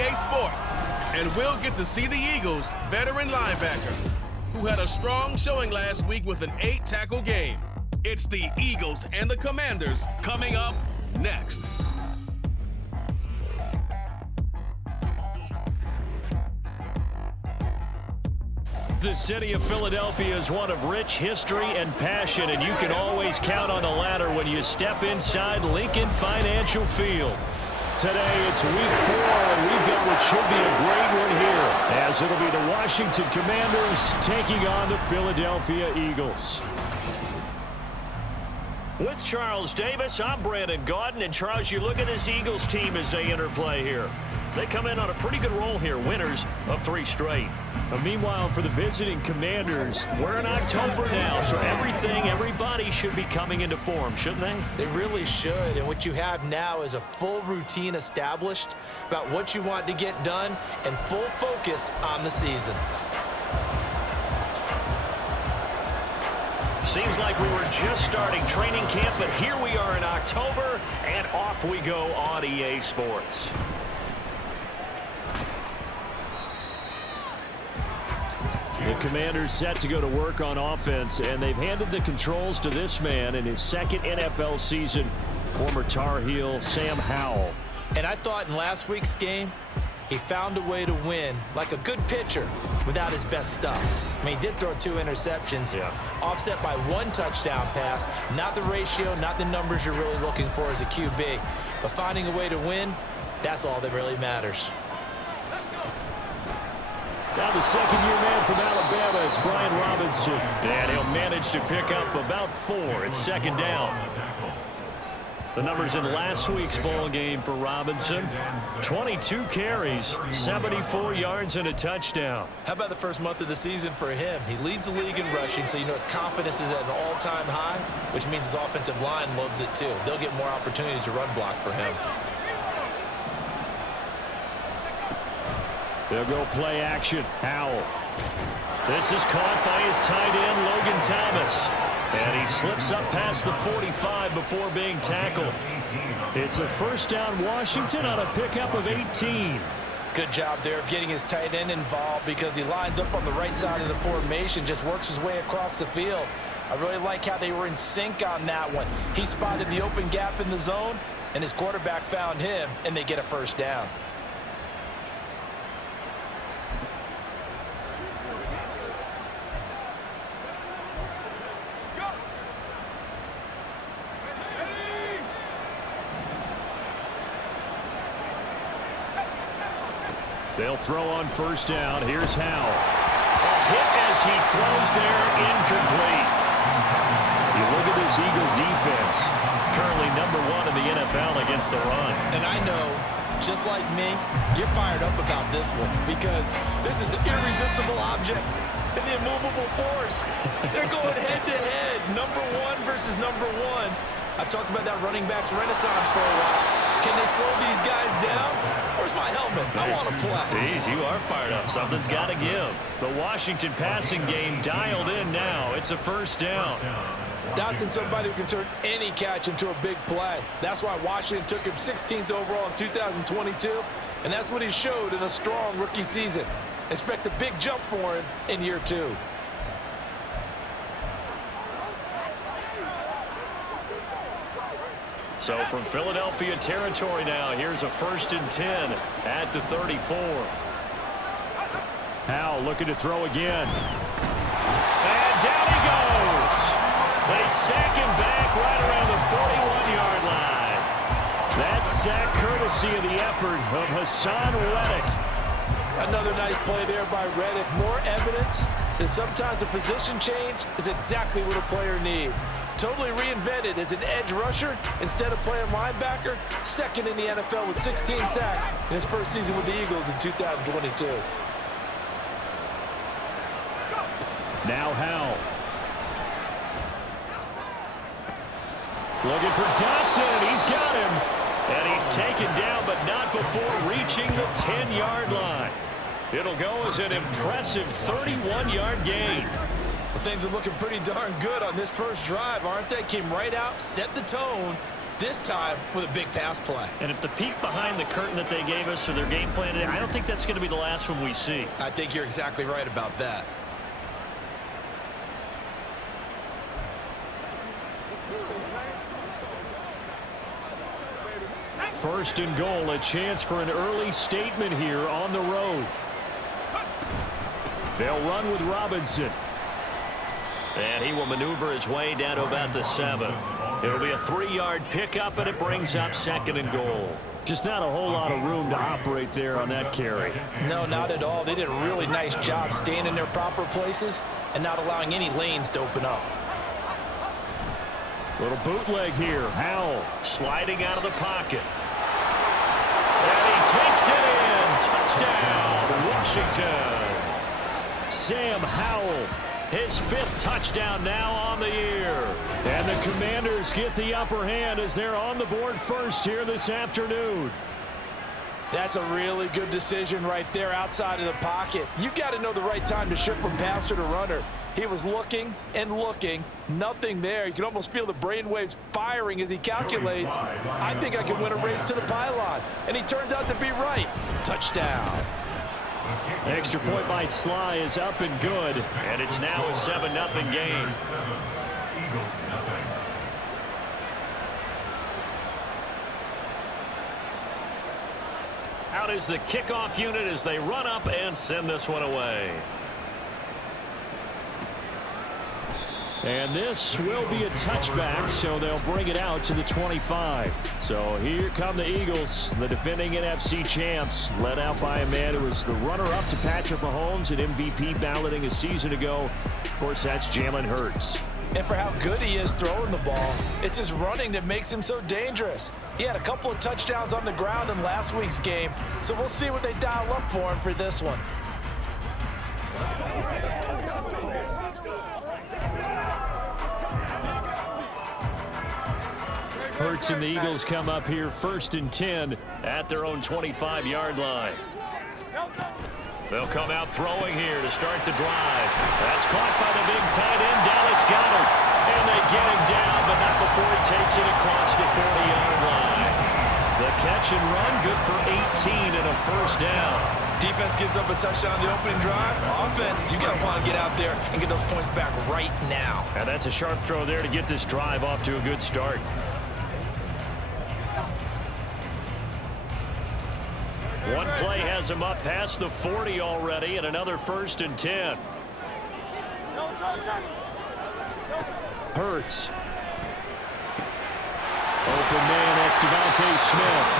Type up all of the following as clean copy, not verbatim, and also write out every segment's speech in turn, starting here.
EA Sports. And we'll get to see the Eagles' veteran linebacker, who had a strong showing last week with an 8-tackle game. It's the Eagles and the Commanders coming up next. The city of Philadelphia is one of rich history and passion, and you can always count on the latter when you step inside Lincoln Financial Field. Today it's week 4, and we've got what should be a great one here, as it'll be the Washington Commanders taking on the Philadelphia Eagles. With Charles Davis, I'm Brandon Gaudin, and Charles, you look at this Eagles team as they interplay here. They come in on a pretty good roll here, winners of 3 straight. Meanwhile, for the visiting Commanders, we're in October now, so everybody should be coming into form, shouldn't they? They really should, and what you have now is a full routine established about what you want to get done and full focus on the season. Seems like we were just starting training camp, but here we are in October, and off we go on EA Sports. The Commanders set to go to work on offense, and they've handed the controls to this man in his 2nd NFL season, former Tar Heel Sam Howell. And I thought in last week's game, he found a way to win like a good pitcher without his best stuff. I mean, he did throw 2 interceptions, offset by 1 touchdown pass. Not the ratio, not the numbers you're really looking for as a QB. But finding a way to win, that's all that really matters. Now the second-year man from Alabama, it's Brian Robinson. And he'll manage to pick up about 4. It's 2nd down. The numbers in last week's ball game for Robinson: 22 carries, 74 yards, and a touchdown. How about the first month of the season for him? He leads the league in rushing, so you know his confidence is at an all-time high, which means his offensive line loves it too. They'll get more opportunities to run block for him. They'll go play action. Howell. This is caught by his tight end, Logan Thomas. And he slips up past the 45 before being tackled. It's a 1st down Washington on a pickup of 18. Good job there of getting his tight end involved because he lines up on the right side of the formation, just works his way across the field. I really like how they were in sync on that one. He spotted the open gap in the zone, and his quarterback found him, and they get a 1st down. They'll throw on 1st down. Here's Howell. A hit as he throws there, incomplete. You look at this Eagle defense, currently #1 in the NFL against the run. And I know, just like me, you're fired up about this one because this is the irresistible object and the immovable force. They're going head-to-head, #1 versus #1. I've talked about that running backs renaissance for a while. Can they slow these guys down? Where's my helmet? I want to play. Jeez, you are fired up. Something's got to give. The Washington passing game dialed in now. It's a 1st down. Doubt's somebody who can turn any catch into a big play. That's why Washington took him 16th overall in 2022, and that's what he showed in a strong rookie season. Expect a big jump for him in year 2. So from Philadelphia territory now, here's a 1st and 10 at the 34. Howell looking to throw again. And down he goes. They sack him back right around the 41-yard line. That sack courtesy of the effort of Hassan Reddick. Another nice play there by Reddick. More evidence that sometimes a position change is exactly what a player needs. Totally reinvented as an edge rusher instead of playing linebacker. 2nd in the NFL with 16 sacks in his 1st season with the Eagles in 2022. Now Howell. Looking for Dotson. He's got him. And he's taken down, but not before reaching the 10-yard line. It'll go as an impressive 31-yard gain. Well, things are looking pretty darn good on this first drive, aren't they? Came right out, set the tone. this time with a big pass play. And if the peek behind the curtain that they gave us or their game plan today, I don't think that's going to be the last one we see. I think you're exactly right about that. First and goal, a chance for an early statement here on the road. They'll run with Robinson. And he will maneuver his way down to about the 7. It'll be a 3-yard pickup, and it brings up 2nd and goal. Just not a whole lot of room to operate there on that carry. No, not at all. They did a really nice job staying in their proper places and not allowing any lanes to open up. Little bootleg here. Howell sliding out of the pocket. And he takes it in. Touchdown, Washington. Sam Howell, his 5th touchdown now on the year. And the Commanders get the upper hand as they're on the board first here this afternoon. That's a really good decision right there outside of the pocket. You've got to know the right time to shift from passer to runner. He was looking and looking, nothing there. You can almost feel the brainwaves firing as he calculates, I think I can win a race to the pylon. And he turns out to be right. Touchdown. Extra point by Sly is up and good, and it's now a 7-0 game. Out is the kickoff unit as they run up and send this one away. And this will be a touchback, so they'll bring it out to the 25. So here come the Eagles, the defending NFC champs, led out by a man who was the runner-up to Patrick Mahomes at MVP balloting a season ago. Of course, that's Jalen Hurts. And for how good he is throwing the ball, it's his running that makes him so dangerous. He had a couple of touchdowns on the ground in last week's game, so we'll see what they dial up for him for this one. Hurts and the Eagles come up here 1st and 10 at their own 25-yard line. They'll come out throwing here to start the drive. That's caught by the big tight end, Dallas Goedert. And they get him down, but not before he takes it across the 40-yard line. The catch and run, good for 18 and a 1st down. Defense gives up a touchdown on the opening drive. Offense, you got to want to get out there and get those points back right now. And that's a sharp throw there to get this drive off to a good start. One play has him up past the 40 already, and another 1st and 10. Hurts. Open man, that's Devontae Smith.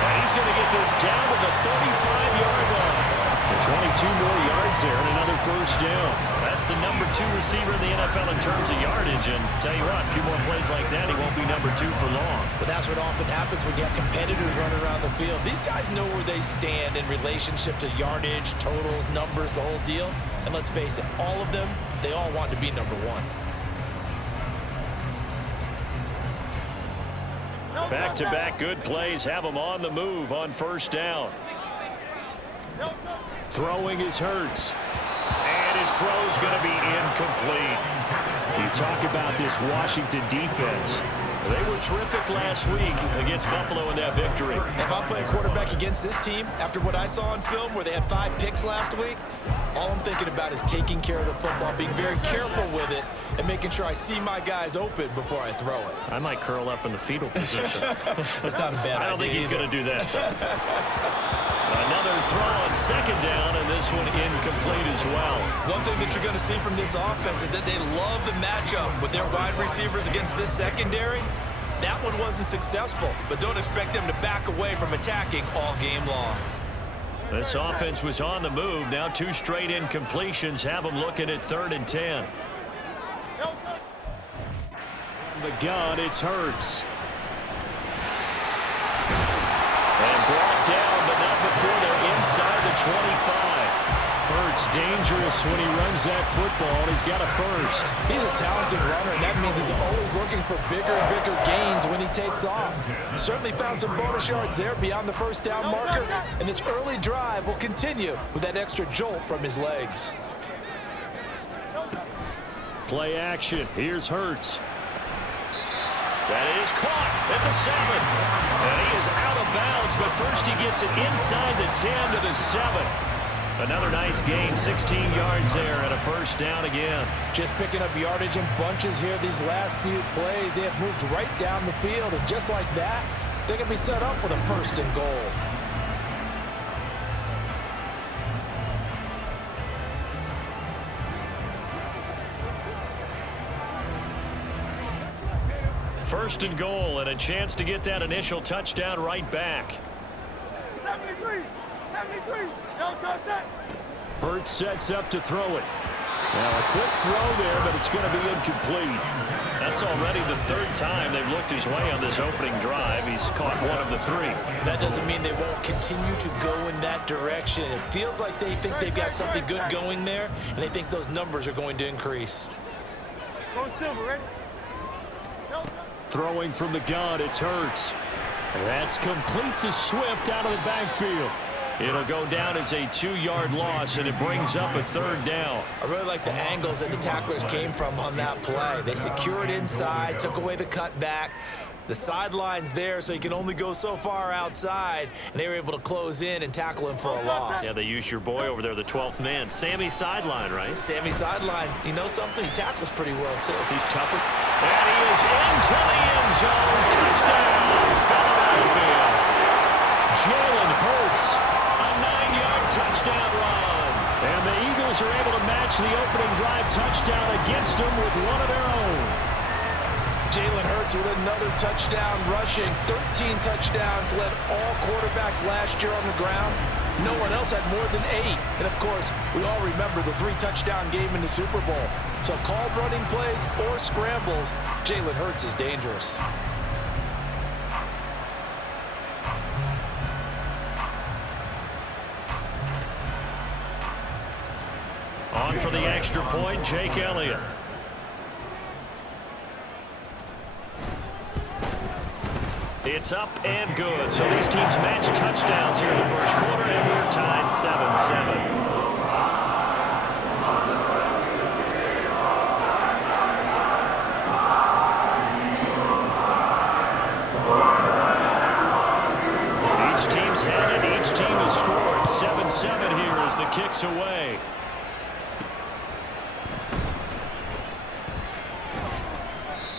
And he's going to get this down to the 35-yard line. 22 more yards there and another 1st down. That's the number 2 receiver in the NFL in terms of yardage. And tell you what, a few more plays like that, he won't be number 2 for long. But that's what often happens when you have competitors running around the field. These guys know where they stand in relationship to yardage, totals, numbers, the whole deal. And let's face it, all of them, they all want to be number 1. Back-to-back good plays have him on the move on 1st down. Throwing is Hurts. And his throw's going to be incomplete. You talk about this Washington defense. They were terrific last week against Buffalo in that victory. If I'm playing quarterback against this team, after what I saw on film where they had 5 picks last week, all I'm thinking about is taking care of the football, being very careful with it, and making sure I see my guys open before I throw it. I might curl up in the fetal position. That's not a bad idea. I don't think he's going to do that. Another throw on 2nd down, and this one incomplete as well. One thing that you're going to see from this offense is that they love the matchup with their wide receivers against this secondary. That one wasn't successful, but don't expect them to back away from attacking all game long. This offense was on the move. Now 2 straight incompletions have them looking at 3rd and 10. The gun, it's Hurts. And brought down, but not before they're inside the 25. Hurts dangerous when he runs that football. He's got a 1st. He's a talented runner, and that means he's always looking for bigger and bigger gains when he takes off. Certainly found some bonus yards there beyond the 1st down marker, and this early drive will continue with that extra jolt from his legs. Play action. Here's Hurts. That is caught at the 7. And he is out of bounds, but first he gets it inside the 10 to the 7. Another nice gain, 16 yards there, and a first down again. Just picking up yardage in bunches here these last few plays. They have moved right down the field, and just like that, they're going to be set up with a first and goal. First and goal, and a chance to get that initial touchdown right back. 73, don't touch that. Hurts sets up to throw it. Now a quick throw there, but it's going to be incomplete. That's already the third time they've looked his way on this opening drive. He's caught one of the 3. That doesn't mean they won't continue to go in that direction. It feels like they think they've got something good going there, and they think those numbers are going to increase. Go Silver, ready? Throwing from the gun, it's Hurts. That's complete to Swift out of the backfield. It'll go down as a 2-yard loss, and it brings up a third down. I really like the angles that the tacklers came from on that play. They secured inside, took away the cutback. The sideline's there, so you can only go so far outside, and they were able to close in and tackle him for a loss. Yeah, they used your boy over there, the 12th man. Sammy Sideline, right? Sammy Sideline. You know something? He tackles pretty well, too. He's tougher. And he is into the end zone. Touchdown, Philadelphia. Jalen Hurts, a 9-yard touchdown run. And the Eagles are able to match the opening drive touchdown against them with one of their own. Jalen Hurts with another touchdown rushing. 13 touchdowns, led all quarterbacks last year on the ground. No one else had more than 8. And, of course, we all remember the 3-touchdown game in the Super Bowl. So called running plays or scrambles, Jalen Hurts is dangerous. On for the extra point, Jake Elliott. It's up and good. So these teams match touchdowns here in the first quarter, and we're tied 7-7. Each team's had it. Each team has scored. 7-7 here as the kick's away.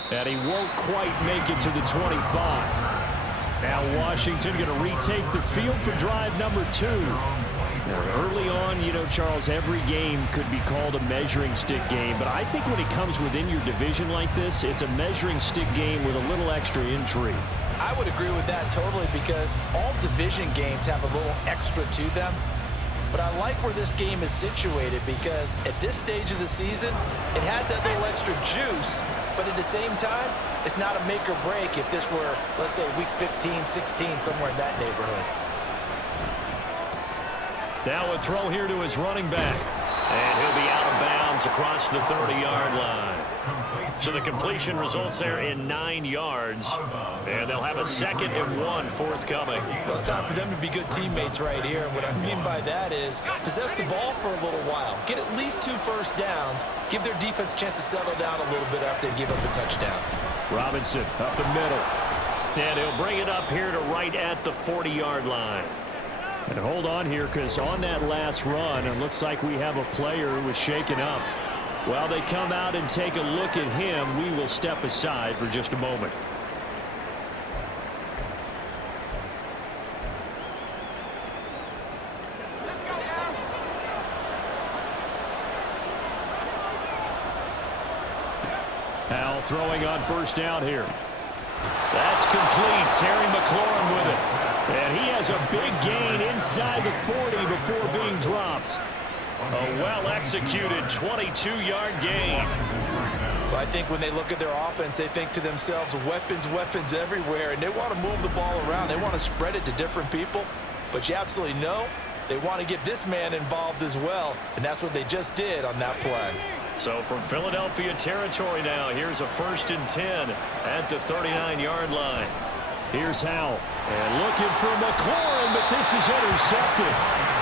And he won't quite make it to the 25. Now Washington going to retake the field for drive number 2. Now, early on, you know, Charles, every game could be called a measuring stick game. But I think when it comes within your division like this, it's a measuring stick game with a little extra intrigue. I would agree with that totally, because all division games have a little extra to them. But I like where this game is situated, because at this stage of the season, it has that little extra juice. But at the same time, it's not a make or break if this were, let's say, week 15, 16, somewhere in that neighborhood. Now a throw here to his running back. And he'll be out of bounds across the 30-yard line. So the completion results there in 9 yards. And they'll have a 2nd and 1 forthcoming. Well, it's time for them to be good teammates right here. And what I mean by that is possess the ball for a little while. Get at least 2 first downs. Give their defense a chance to settle down a little bit after they give up a touchdown. Robinson up the middle. And he'll bring it up here to right at the 40-yard line. And hold on here, because on that last run, it looks like we have a player who was shaken up. While they come out and take a look at him, we will step aside for just a moment. Howell throwing on first down here. That's complete. Terry McLaurin with it. And he has a big gain inside the 40 before being dropped. A well-executed 22-yard gain. Well, I think when they look at their offense, they think to themselves, weapons, weapons everywhere, and they want to move the ball around. They want to spread it to different people. But you absolutely know they want to get this man involved as well, and that's what they just did on that play. So from Philadelphia territory now, here's a 1st and 10 at the 39-yard line. Here's Howell. And looking for McLaurin, but this is intercepted.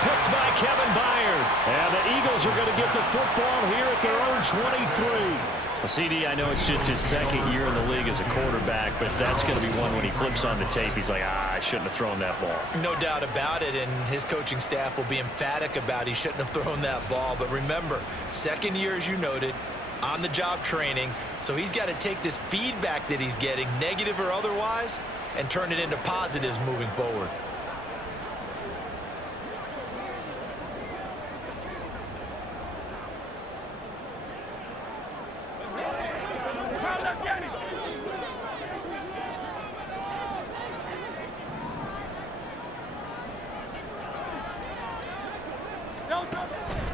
Picked by Kevin Byard. And the Eagles are going to get the football here at their own 23. CD, I know it's just his second year in the league as a quarterback, but that's going to be one when he flips on the tape, he's like, I shouldn't have thrown that ball. No doubt about it, and his coaching staff will be emphatic about he shouldn't have thrown that ball. But remember, second year, as you noted, on-the-job training, so he's got to take this feedback that he's getting, negative or otherwise, and turn it into positives moving forward.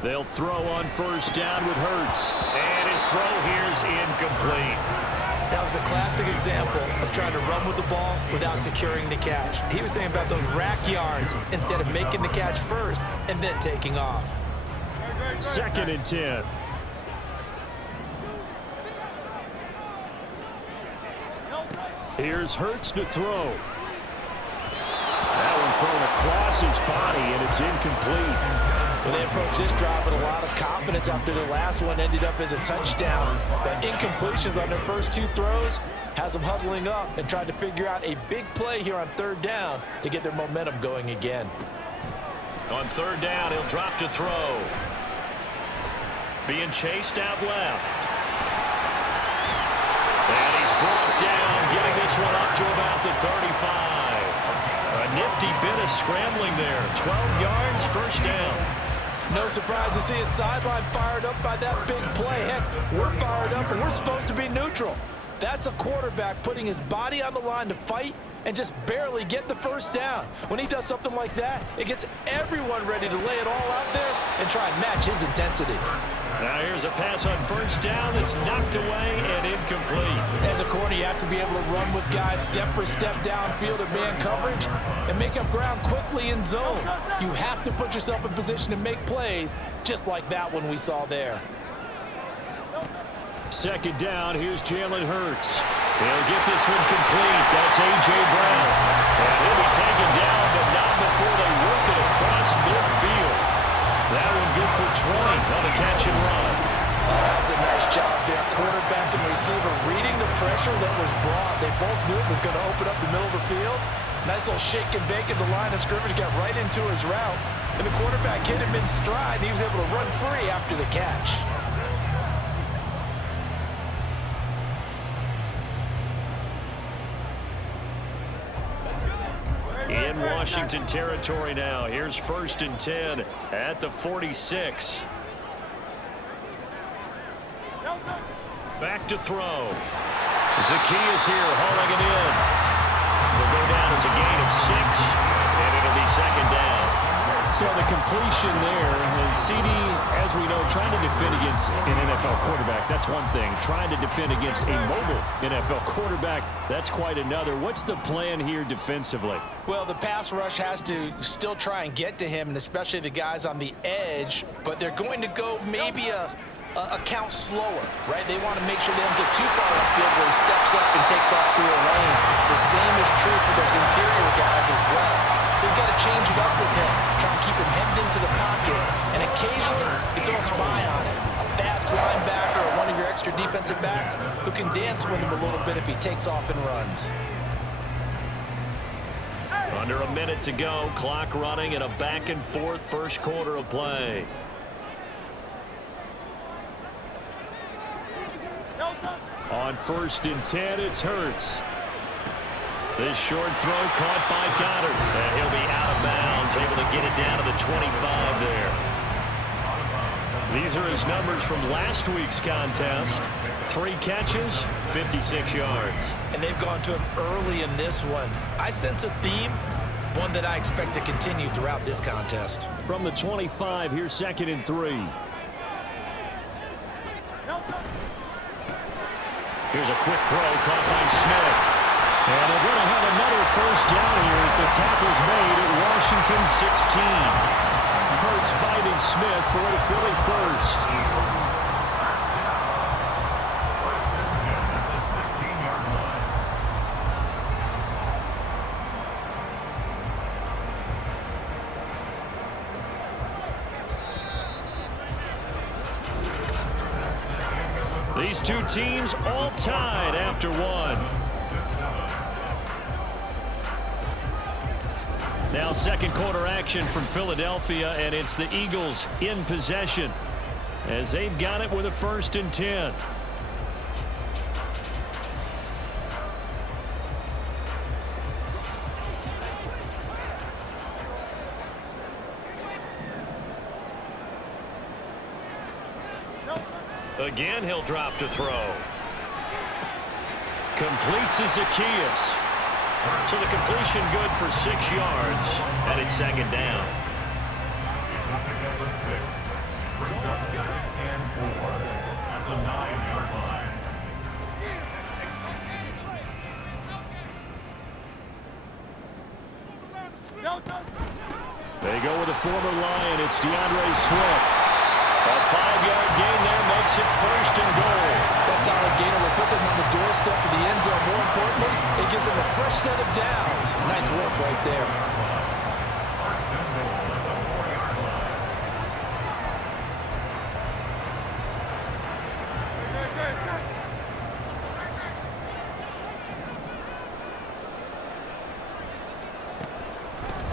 They'll throw on first down with Hurts. And his throw here is incomplete. That was a classic example of trying to run with the ball without securing the catch. He was thinking about those rack yards instead of making the catch first and then taking off. 2nd and 10. Here's Hurts to throw. That one thrown across his body, and it's incomplete. Well, they approached this drive with a lot of confidence after their last one ended up as a touchdown. But incompletions on their first 2 throws has them huddling up and trying to figure out a big play here on 3rd down to get their momentum going again. On 3rd down, he'll drop to throw. Being chased out left. And he's brought down, getting this one up to about the 35. A nifty bit of scrambling there. 12 yards, first down. No surprise to see his sideline fired up by that big play. Heck, we're fired up, and we're supposed to be neutral. That's a quarterback putting his body on the line to fight and just barely get the first down. When he does something like that, it gets everyone ready to lay it all out there and try and match his intensity. Now here's a pass on first down that's knocked away and incomplete. As a corner, you have to be able to run with guys step for step downfield in man coverage and make up ground quickly in zone. You have to put yourself in position to make plays just like that one we saw there. 2nd down, here's Jalen Hurts. He'll get this one complete. That's A.J. Brown. And he'll be taken down, but not before they work it across midfield. That one good for 20 on the catch and run. That was a nice job there. Quarterback and receiver reading the pressure that was brought. They both knew it was going to open up the middle of the field. Nice little shake and bake at the line of scrimmage, got right into his route. And the quarterback hit him in stride, and he was able to run free after the catch. In Washington territory now. Here's 1st and 10 at the 46. Back to throw. Zacchaeus here hauling it in. Will go down as a gain of 6, and it'll be 2nd down. So the completion there, and CD, as we know, trying to defend against an NFL quarterback, that's one thing. Trying to defend against a mobile NFL quarterback, that's quite another. What's the plan here defensively? Well, the pass rush has to still try and get to him, and especially the guys on the edge, but they're going to go maybe a count slower, right? They want to make sure they don't get too far upfield where he steps up and takes off through a lane. The same is true for those interior guys as well. So you've got to change it up with him, try and keep him hemmed into the pocket, and occasionally you throw a spy on it. A fast linebacker or one of your extra defensive backs who can dance with him a little bit if he takes off and runs. Under a minute to go, clock running in a back-and-forth first quarter of play. On 1st and 10, it's Hurts. This short throw caught by Goddard. And he'll be out of bounds, able to get it down to the 25 there. These are his numbers from last week's contest. 3 catches, 56 yards. And they've gone to him early in this one. I sense a theme, one that I expect to continue throughout this contest. From the 25, here's 2nd and 3. Here's a quick throw caught by Smith. And they're going to have another first down here as the tackle's made at Washington 16. Hurts fighting Smith for the Philly first. These two teams all tied after one. Now second quarter action from Philadelphia, and it's the Eagles in possession as they've got it with a 1st and 10. Again, he'll drop to throw. Complete to Zacchaeus. So the completion good for 6 yards, and it's 2nd down. At the 9-yard line. They go with a former Lion. It's DeAndre Swift. A 5-yard gain there makes it 1st and goal. That solid gainer will put them on the doorstep of the end zone. More importantly, it gives them a fresh set of downs. Nice work right there.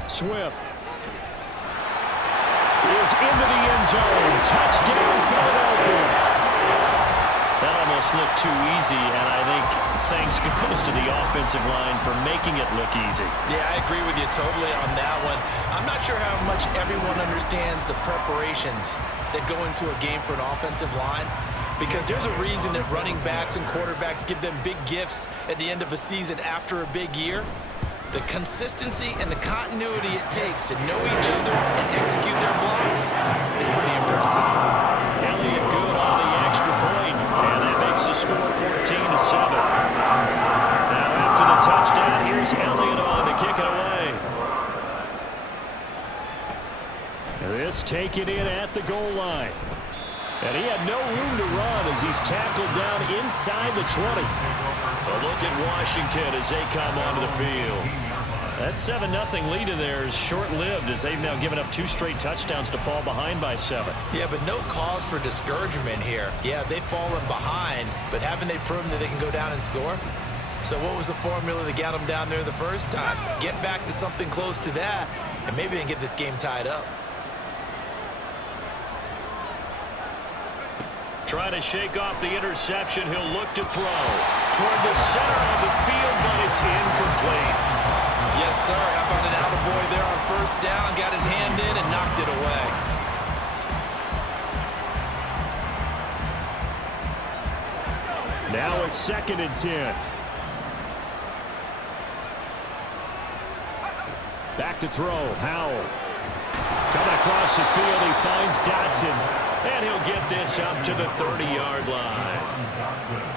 Swift is into the end zone. Touchdown, Philadelphia. That almost looked too easy, and I think thanks goes to the offensive line for making it look easy. Yeah, I agree with you totally on that one. I'm not sure how much everyone understands the preparations that go into a game for an offensive line, because there's a reason that running backs and quarterbacks give them big gifts at the end of a season after a big year. The consistency and the continuity it takes to know each other and execute their blocks is pretty impressive. Elliott good on the extra point, and that makes the score 14-7. Now after the touchdown, here's Elliott on to kick it away. This taken in at the goal line. And he had no room to run as he's tackled down inside the 20. A look at Washington as they come onto the field. That 7-0 lead in there is short-lived as they've now given up 2 straight touchdowns to fall behind by 7. Yeah, but no cause for discouragement here. Yeah, they've fallen behind, but haven't they proven that they can go down and score? So what was the formula that got them down there the first time? Get back to something close to that, and maybe they can get this game tied up. Trying to shake off the interception. He'll look to throw toward the center of the field, but it's incomplete. Yes, sir. How about an attaboy there on 1st down? Got his hand in and knocked it away. Now it's 2nd and 10. Back to throw. Howell. Coming across the field, he finds Dotson. And he'll get this up to the 30-yard line.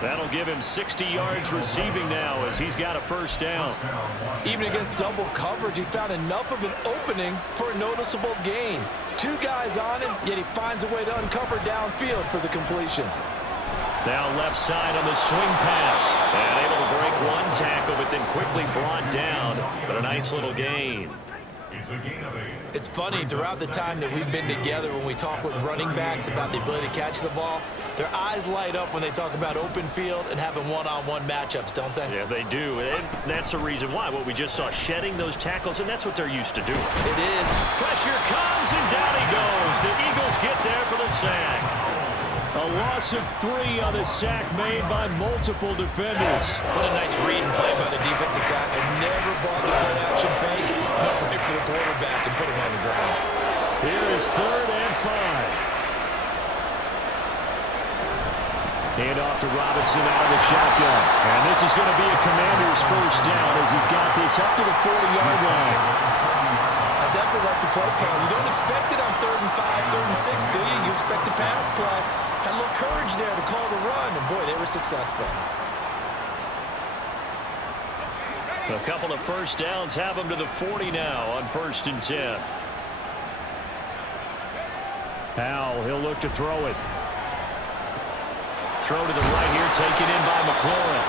That'll give him 60 yards receiving now as he's got a 1st down. Even against double coverage, he found enough of an opening for a noticeable gain. 2 guys on him, yet he finds a way to uncover downfield for the completion. Now left side on the swing pass. And able to break 1 tackle, but then quickly brought down. But a nice little gain. It's funny, throughout the time that we've been together, when we talk with running backs about the ability to catch the ball, their eyes light up when they talk about open field and having one-on-one matchups, don't they? Yeah, they do. And that's the reason why. What we just saw, shedding those tackles, and that's what they're used to doing. It is. Pressure comes, and down he goes. The Eagles get there for the sack. A loss of 3 on the sack made by multiple defenders. What a nice read and play by the defensive tackle. Never bought the play-action fake. Went right for the quarterback and put him on the ground. Here is 3rd and 5. Hand off to Robinson out of the shotgun. And this is going to be a Commanders 1st down as he's got this up to the 40-yard line. I definitely like the play call. You don't expect it on 3rd and 5, 3rd and 6, do you? You expect a pass play. Had a little courage there to call the run, and boy, they were successful. A couple of 1st downs have them to the 40 now on 1st and 10. Howell, he'll look to throw it. Throw to the right here, taken in by McLaurin.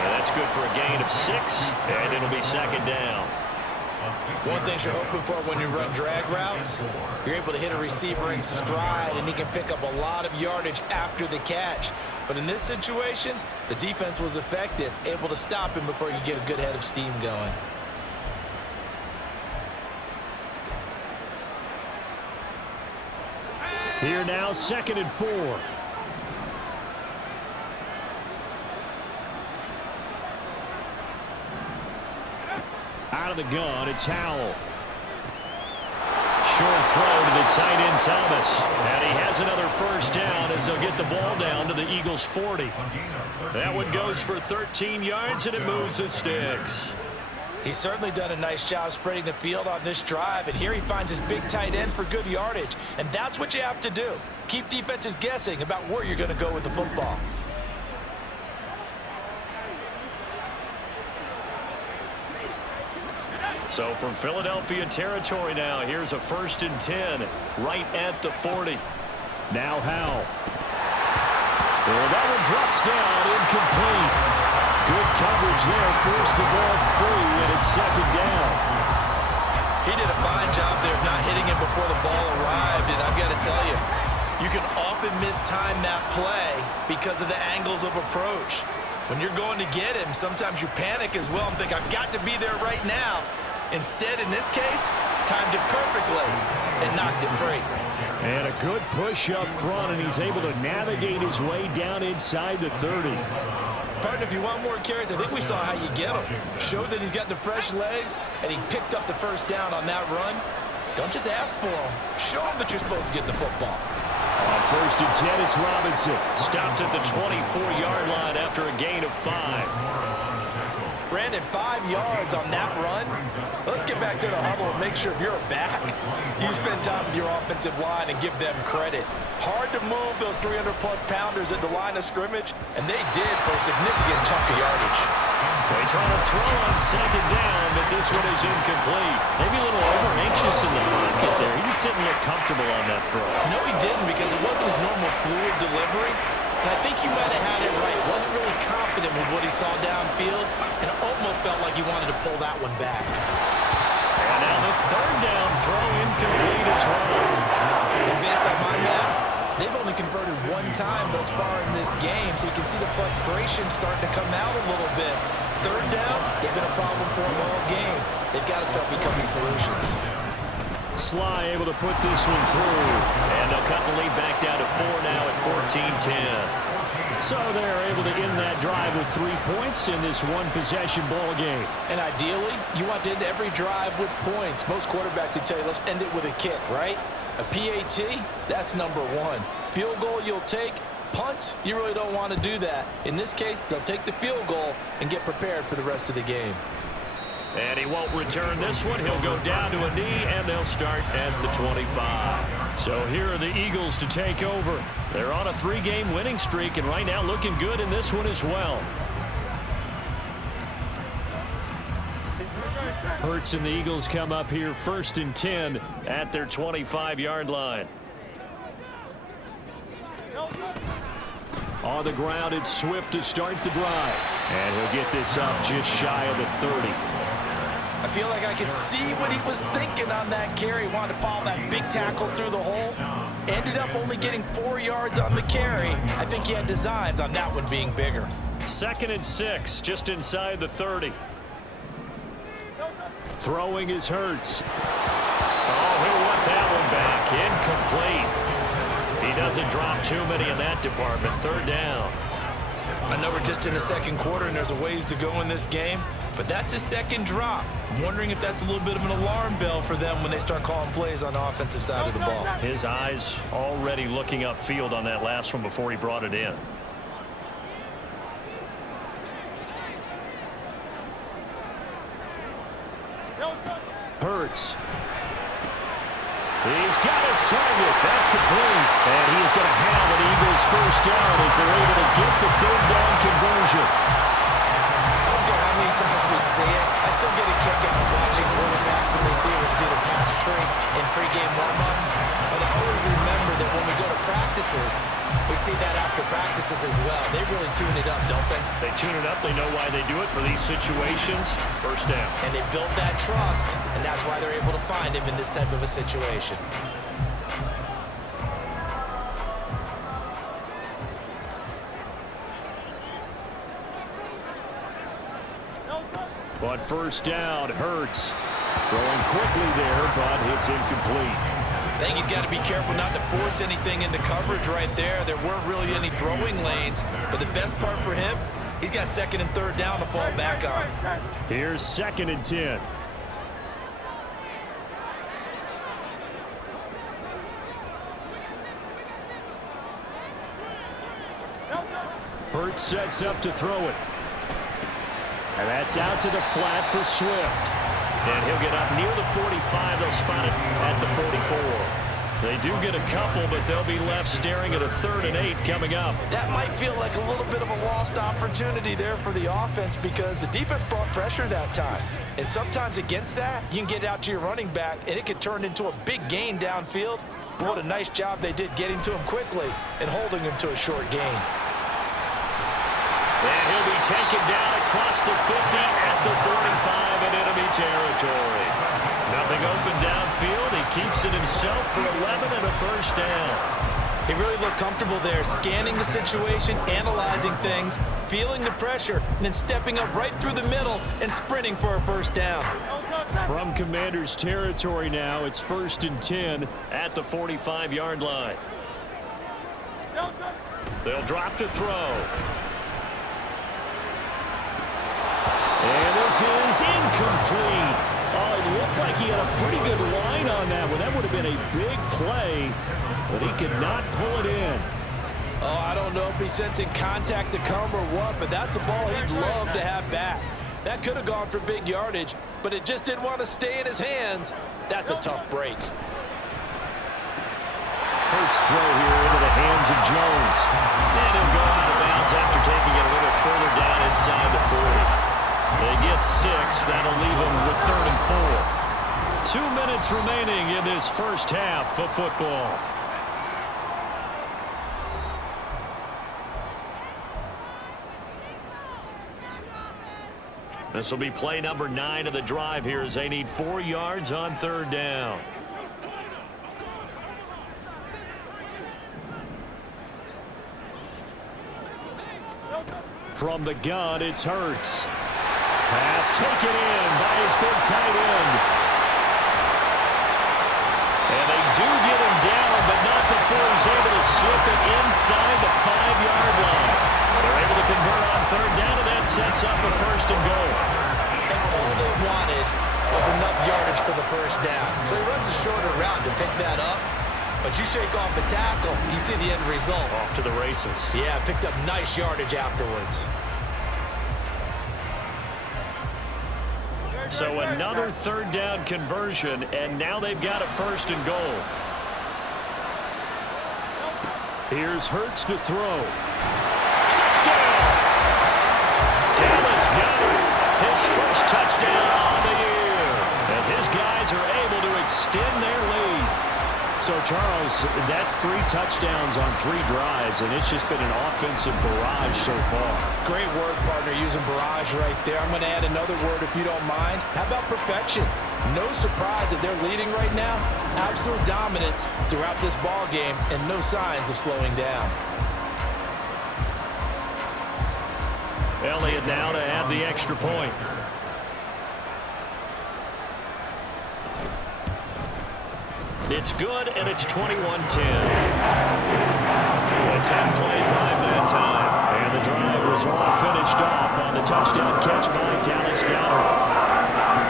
And that's good for a gain of 6, and it'll be 2nd down. One thing you're hoping for when you run drag routes, you're able to hit a receiver in stride, and he can pick up a lot of yardage after the catch. But in this situation, the defense was effective, able to stop him before he could get a good head of steam going. Here now, 2nd and 4. Out of the gun, it's Howell. Short throw to the tight end, Thomas. And he has another first down as they'll get the ball down to the Eagles' 40. That one goes for 13 yards, and it moves the sticks. He's certainly done a nice job spreading the field on this drive, and here he finds his big tight end for good yardage. And that's what you have to do. Keep defenses guessing about where you're going to go with the football. So from Philadelphia territory now, here's a 1st and 10 right at the 40. Now Howell. Well, that one drops down, incomplete. Good coverage there, forced the ball free, and it's 2nd down. He did a fine job there of not hitting him before the ball arrived, and I've got to tell you, you can often mistime that play because of the angles of approach. When you're going to get him, sometimes you panic as well and think, I've got to be there right now. Instead, in this case, timed it perfectly and knocked it free. And a good push up front, and he's able to navigate his way down inside the 30. Partner, if you want more carries, I think we saw how you get him. Showed that he's got the fresh legs, and he picked up the first down on that run. Don't just ask for him. Show him that you're supposed to get the football. On 1st and 10, it's Robinson. Stopped at the 24-yard line after a gain of 5. Brandon, 5 yards on that run. Let's get back to the huddle and make sure if you're back, you spend time with your offensive line and give them credit. Hard to move those 300-plus pounders at the line of scrimmage, and they did for a significant chunk of yardage. They try to throw on 2nd down, but this one is incomplete. Maybe a little over-anxious in the pocket there. He just didn't look comfortable on that throw. No, he didn't, because it wasn't his normal fluid delivery. And I think you might have had it right. Wasn't really confident with what he saw downfield and almost felt like he wanted to pull that one back. And now the 3rd down throw incomplete as well. And based on my math, they've only converted 1 time thus far in this game, so you can see the frustration starting to come out a little bit. 3rd downs, they've been a problem for them all game. They've got to start becoming solutions. Sly able to put this one through. And they'll cut the lead back down to 4 now at 14-10. So they're able to end that drive with 3 points in this one-possession ball game. And ideally, you want to end every drive with points. Most quarterbacks would tell you, let's end it with a kick, right? A PAT, that's number 1. Field goal you'll take. Punts, you really don't want to do that. In this case, they'll take the field goal and get prepared for the rest of the game. And he won't return this one. He'll go down to a knee, and they'll start at the 25. So here are the Eagles to take over. They're on a 3-game winning streak, and right now looking good in this one as well. Hurts and the Eagles come up here 1st and 10 at their 25-yard line. On the ground, it's Swift to start the drive. And he'll get this up just shy of the 30. I feel like I could see what he was thinking on that carry. Wanted to follow that big tackle through the hole. Ended up only getting 4 yards on the carry. I think he had designs on that one being bigger. 2nd and 6, just inside the 30. Throwing is Hurts. Oh, he'll want that one back. Incomplete. He doesn't drop too many in that department. 3rd down. I know we're just in the 2nd quarter and there's a ways to go in this game, but that's his 2nd drop. I'm wondering if that's a little bit of an alarm bell for them when they start calling plays on the offensive side of the ball. His eyes already looking upfield on that last one before he brought it in. Hurts. He's got his target. That's complete. And he is going to have an Eagles first down as they're able to get the 3rd down conversion. I don't care how many times we see it. I still get a kick out of watching quarterbacks and receivers do the pass tree in pregame warm-up. But I always remember that when we go to practice passes. We see that after practices as well. They really tune it up, don't they? They tune it up. They know why they do it for these situations. First down. And they build that trust, and that's why they're able to find him in this type of a situation. On first down, Hurts throwing quickly there, but it's incomplete. I think he's got to be careful not to force anything into coverage right there. There weren't really any throwing lanes, but the best part for him, he's got second and third down to fall back on. Here's 2nd and 10. Hurts sets up to throw it. And that's out to the flat for Swift. And he'll get up near the 45. They'll spot it at the 44. They do get a couple, but they'll be left staring at a 3rd and 8 coming up. That might feel like a little bit of a lost opportunity there for the offense because the defense brought pressure that time. And sometimes against that, you can get out to your running back, and it could turn into a big gain downfield. But what a nice job they did getting to him quickly and holding him to a short gain. And he'll be taken down across the 50 at the 45 in enemy territory. Nothing open downfield. He keeps it himself for 11 and a first down. He really looked comfortable there, scanning the situation, analyzing things, feeling the pressure, and then stepping up right through the middle and sprinting for a first down. From Commanders territory now, it's 1st and 10 at the 45-yard line. They'll drop to throw. And this is incomplete. Oh, it looked like he had a pretty good line on that one. That would have been a big play, but he could not pull it in. Oh, I don't know if he's sensing contact to come or what, but that's a ball he'd love to have back. That could have gone for big yardage, but it just didn't want to stay in his hands. That's a tough break. Hurts throw here into the hands of Jones. And he'll go out of bounds after taking it a little further down inside the 40. They get 6. That'll leave them with 3rd and 4. 2 minutes remaining in this first half of football. This will be play number 9 of the drive here as they need 4 yards on 3rd down. From the gun, it's Hurts. Pass taken in by his big tight end. And they do get him down, but not before he's able to slip it inside the 5-yard line. They're able to convert on 3rd down, and that sets up a 1st and goal. And all they wanted was enough yardage for the first down. So he runs a shorter route to pick that up. But you shake off the tackle, you see the end result. Off to the races. Yeah, picked up nice yardage afterwards. So another 3rd down conversion, and now they've got a 1st and goal. Here's Hurts to throw. Touchdown! Dallas got it. His first touchdown on the year, as his guys are able to extend their lead. So, Charles, that's 3 touchdowns on 3 drives, and it's just been an offensive barrage so far. Great word, partner, using barrage right there. I'm going to add another word if you don't mind. How about perfection? No surprise that they're leading right now. Absolute dominance throughout this ball game and no signs of slowing down. Elliott now to add the extra point. It's good, and it's 21-10. A 10-play drive that time. And the drive was all finished off on the touchdown catch by Dallas Goedert.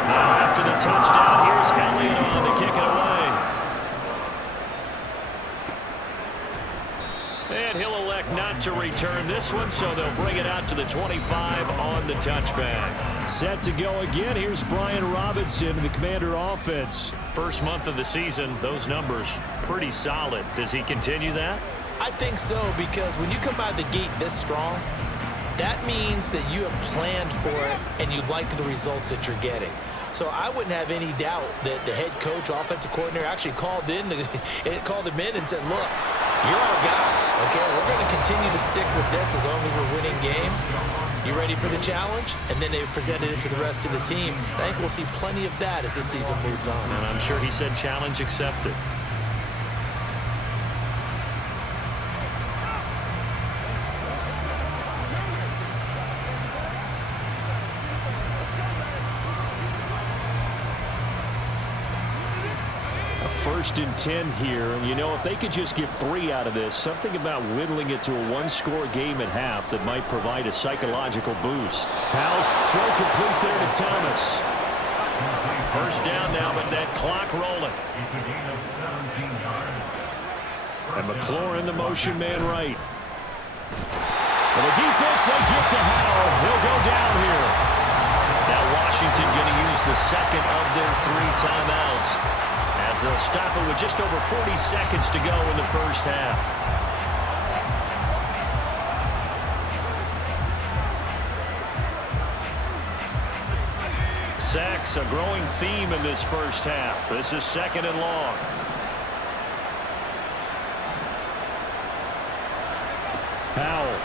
Now after the touchdown, here's Elliott on to kick it away. And he'll elect not to return this one, so they'll bring it out to the 25 on the touchback. Set to go again. Here's Brian Robinson, the Commander offense. First month of the season, those numbers pretty solid. Does he continue that? I think so, because when you come out of the gate this strong, that means that you have planned for it and you like the results that you're getting. So I wouldn't have any doubt that the head coach, offensive coordinator, actually called him in and said, look, You're our guy, okay? We're going to continue to stick with this as long as we're winning games. You ready for the challenge? And then they presented it to the rest of the team. I think we'll see plenty of that as the season moves on. And I'm sure he said challenge accepted. First and 10 here, and you know, if they could just get 3 out of this, something about whittling it to a one-score game at half that might provide a psychological boost. Powell's throw complete there to Thomas. First down now, but that clock rolling. It's a gain of 17 yards. And McLaurin, the motion man right. And the defense, they get to Howell. He'll go down here. Now Washington going to use the second of their 3 timeouts, as they'll stop it with just over 40 seconds to go in the first half. Sacks, a growing theme in this first half. This is second and long. Powell.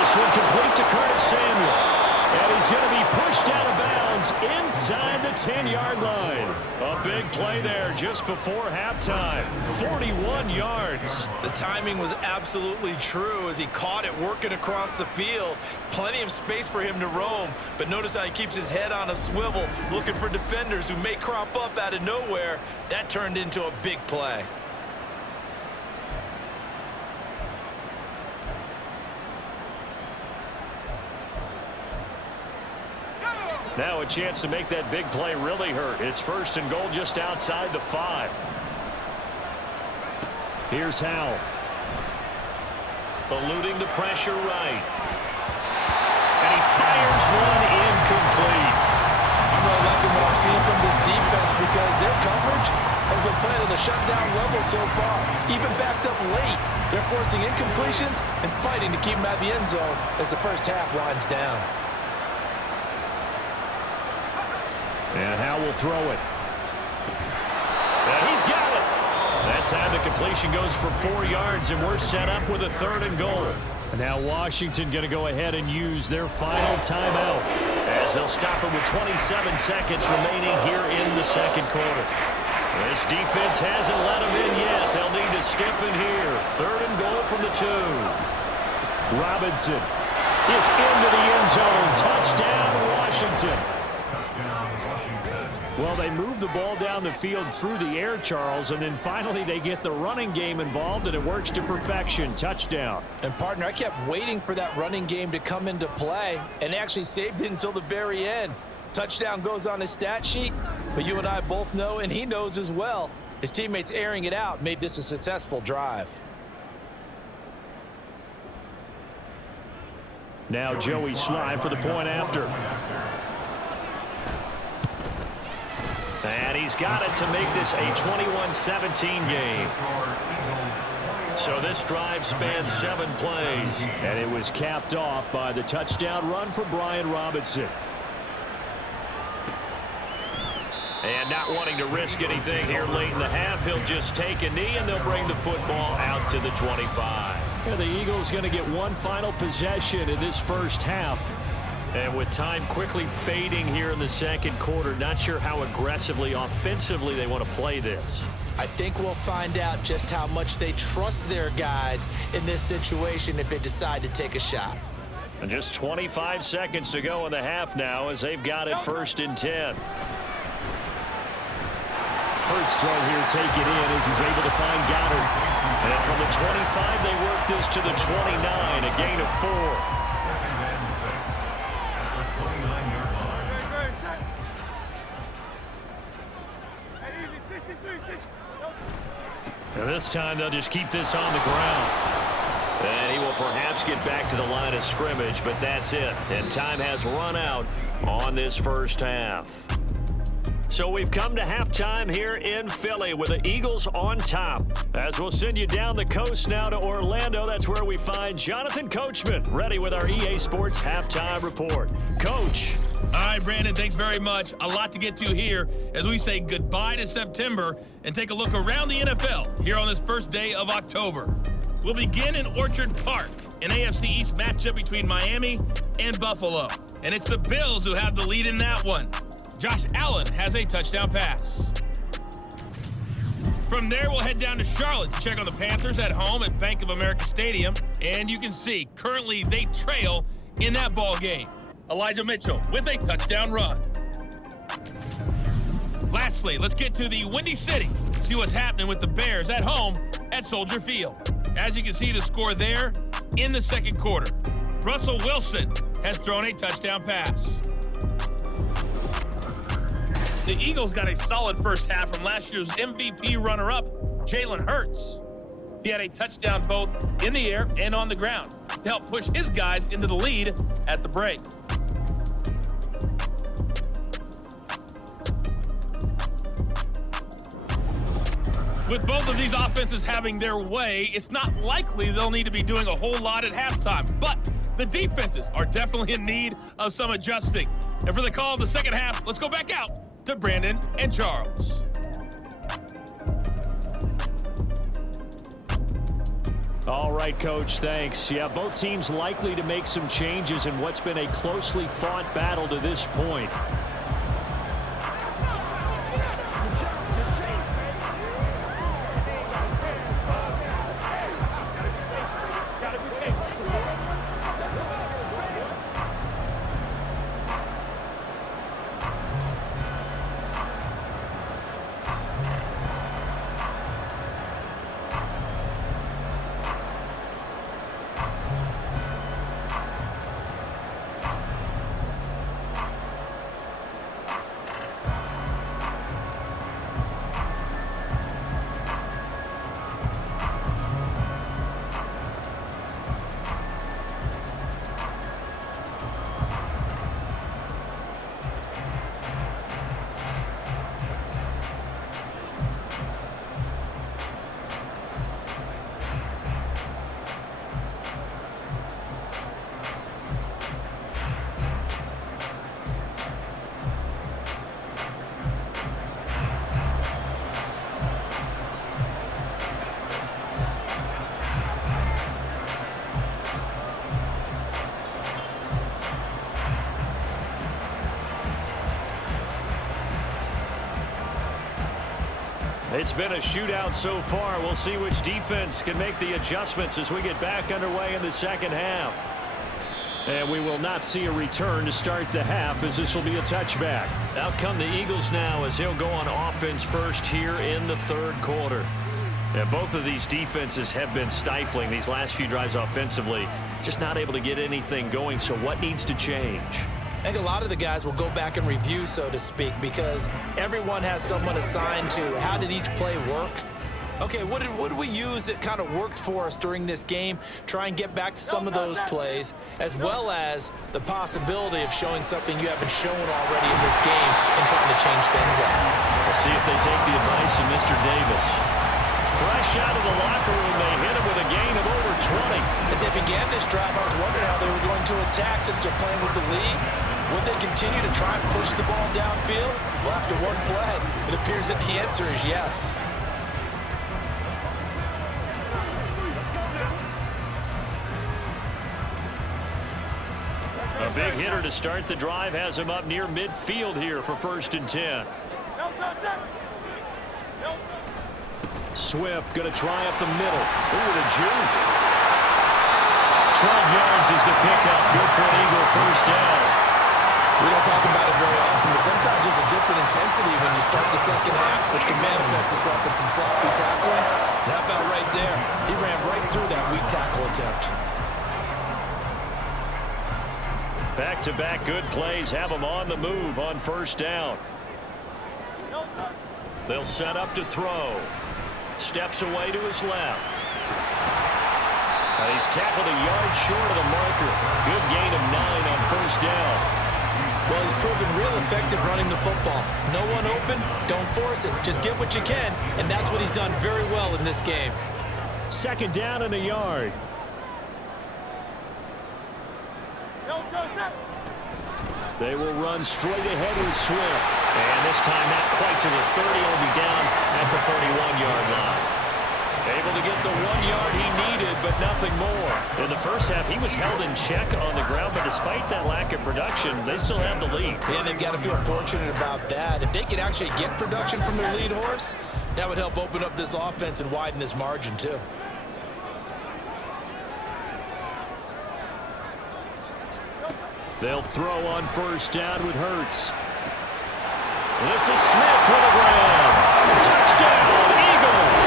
This one complete to Curtis Samuel. And he's going to be pushed out of bounds inside the 10-yard line. A big play there just before halftime. 41 yards. The timing was absolutely true as he caught it working across the field. Plenty of space for him to roam. But notice how he keeps his head on a swivel, looking for defenders who may crop up out of nowhere. That turned into a big play. Now a chance to make that big play really hurt. It's first and goal just outside the 5. Here's Howell. Eluding the pressure right. And he fires one incomplete. I'm really liking what I'm seeing from this defense because their coverage has been playing at a shutdown level so far. Even backed up late, they're forcing incompletions and fighting to keep them at the end zone as the first half winds down. And Howell will throw it. And he's got it. That time the completion goes for 4 yards, and we're set up with a 3rd and goal. And now Washington going to go ahead and use their final timeout, as they'll stop it with 27 seconds remaining here in the second quarter. This defense hasn't let them in yet. They'll need to stiffen here. 3rd and goal from the 2. Robinson is into the end zone. Touchdown, Washington. Well, they move the ball down the field through the air, Charles, and then finally they get the running game involved, and it works to perfection. Touchdown. And, partner, I kept waiting for that running game to come into play and actually saved it until the very end. Touchdown goes on his stat sheet, but you and I both know, and he knows as well, his teammates airing it out made this a successful drive. Now Joey Sly for the point after. And he's got it to make this a 21-17 game. So this drive spans 7 plays. And it was capped off by the touchdown run for Brian Robinson. And not wanting to risk anything here late in the half, he'll just take a knee, and they'll bring the football out to the 25. Yeah, the Eagles going to get one final possession in this first half. And with time quickly fading here in the second quarter, not sure how aggressively, offensively they want to play this. I think we'll find out just how much they trust their guys in this situation if they decide to take a shot. And just 25 seconds to go in the half now as they've got it 1st and 10. Hurts throw here, take it in as he's able to find Goddard. And from the 25, they work this to the 29, a gain of 4. And this time they'll just keep this on the ground. And he will perhaps get back to the line of scrimmage, but that's it. And time has run out on this first half. So we've come to halftime here in Philly with the Eagles on top. As we'll send you down the coast now to Orlando, that's where we find Jonathan Coachman, ready with our EA Sports halftime report. Coach. All right, Brandon, thanks very much. A lot to get to here as we say goodbye to September and take a look around the NFL here on this first day of October. We'll begin in Orchard Park, an AFC East matchup between Miami and Buffalo. And it's the Bills who have the lead in that one. Josh Allen has a touchdown pass. From there, we'll head down to Charlotte to check on the Panthers at home at Bank of America Stadium. And you can see, currently they trail in that ball game. Elijah Mitchell with a touchdown run. Lastly, let's get to the Windy City. See what's happening with the Bears at home at Soldier Field. As you can see the score there in the second quarter. Russell Wilson has thrown a touchdown pass. The Eagles got a solid first half from last year's MVP runner-up, Jalen Hurts. He had a touchdown both in the air and on the ground to help push his guys into the lead at the break. With both of these offenses having their way, it's not likely they'll need to be doing a whole lot at halftime. But the defenses are definitely in need of some adjusting. And for the call of the second half, let's go back out to Brandon and Charles. All right, Coach, thanks. Yeah, both teams likely to make some changes in what's been a closely fought battle to this point. It's been a shootout so far. We'll see which defense can make the adjustments as we get back underway in the second half. And we will not see a return to start the half, as this will be a touchback. Out come the Eagles now as they'll go on offense first here in the third quarter. And both of these defenses have been stifling these last few drives offensively. Just not able to get anything going. So what needs to change? I think a lot of the guys will go back and review, so to speak, because everyone has someone assigned to how did each play work. Okay, what did we use that kind of worked for us during this game? Try and get back to some of those plays, as well as the possibility of showing something you haven't shown already in this game and trying to change things up. We'll see if they take the advice of Mr. Davis. Fresh out of the locker room, they hit him with a gain of over 20. As they began this drive, I was wondering how they were going to attack since they're playing with the lead. Would they continue to try and push the ball downfield? Well, after one play, it appears that the answer is yes. A big hitter to start the drive has him up near midfield here for 1st and 10. Swift going to try up the middle. Ooh, the juke. 12 yards is the pickup. Good for an Eagle first down. We don't talk about it very often, but sometimes there's a different intensity when you start the second half, which can manifest itself in some sloppy tackling. And how about right there? He ran right through that weak tackle attempt. Back-to-back good plays have them on the move on 1st down. They'll set up to throw. Steps away to his left. And he's tackled a yard short of the marker. Good gain of 9 on 1st down. Well, he's proven real effective running the football. No one open, don't force it. Just get what you can, and that's what he's done very well in this game. Second down and a yard. They will run straight ahead with Swift. And this time not quite to the 30. He'll be down at the 31-yard line. Able to get the 1 yard he needed, but nothing more. In the first half, he was held in check on the ground, but despite that lack of production, they still have the lead. Yeah, they've got to feel fortunate about that. If they could actually get production from their lead horse, that would help open up this offense and widen this margin, too. They'll throw on first down with Hurts. This is Smith with a grab. Touchdown, Eagles.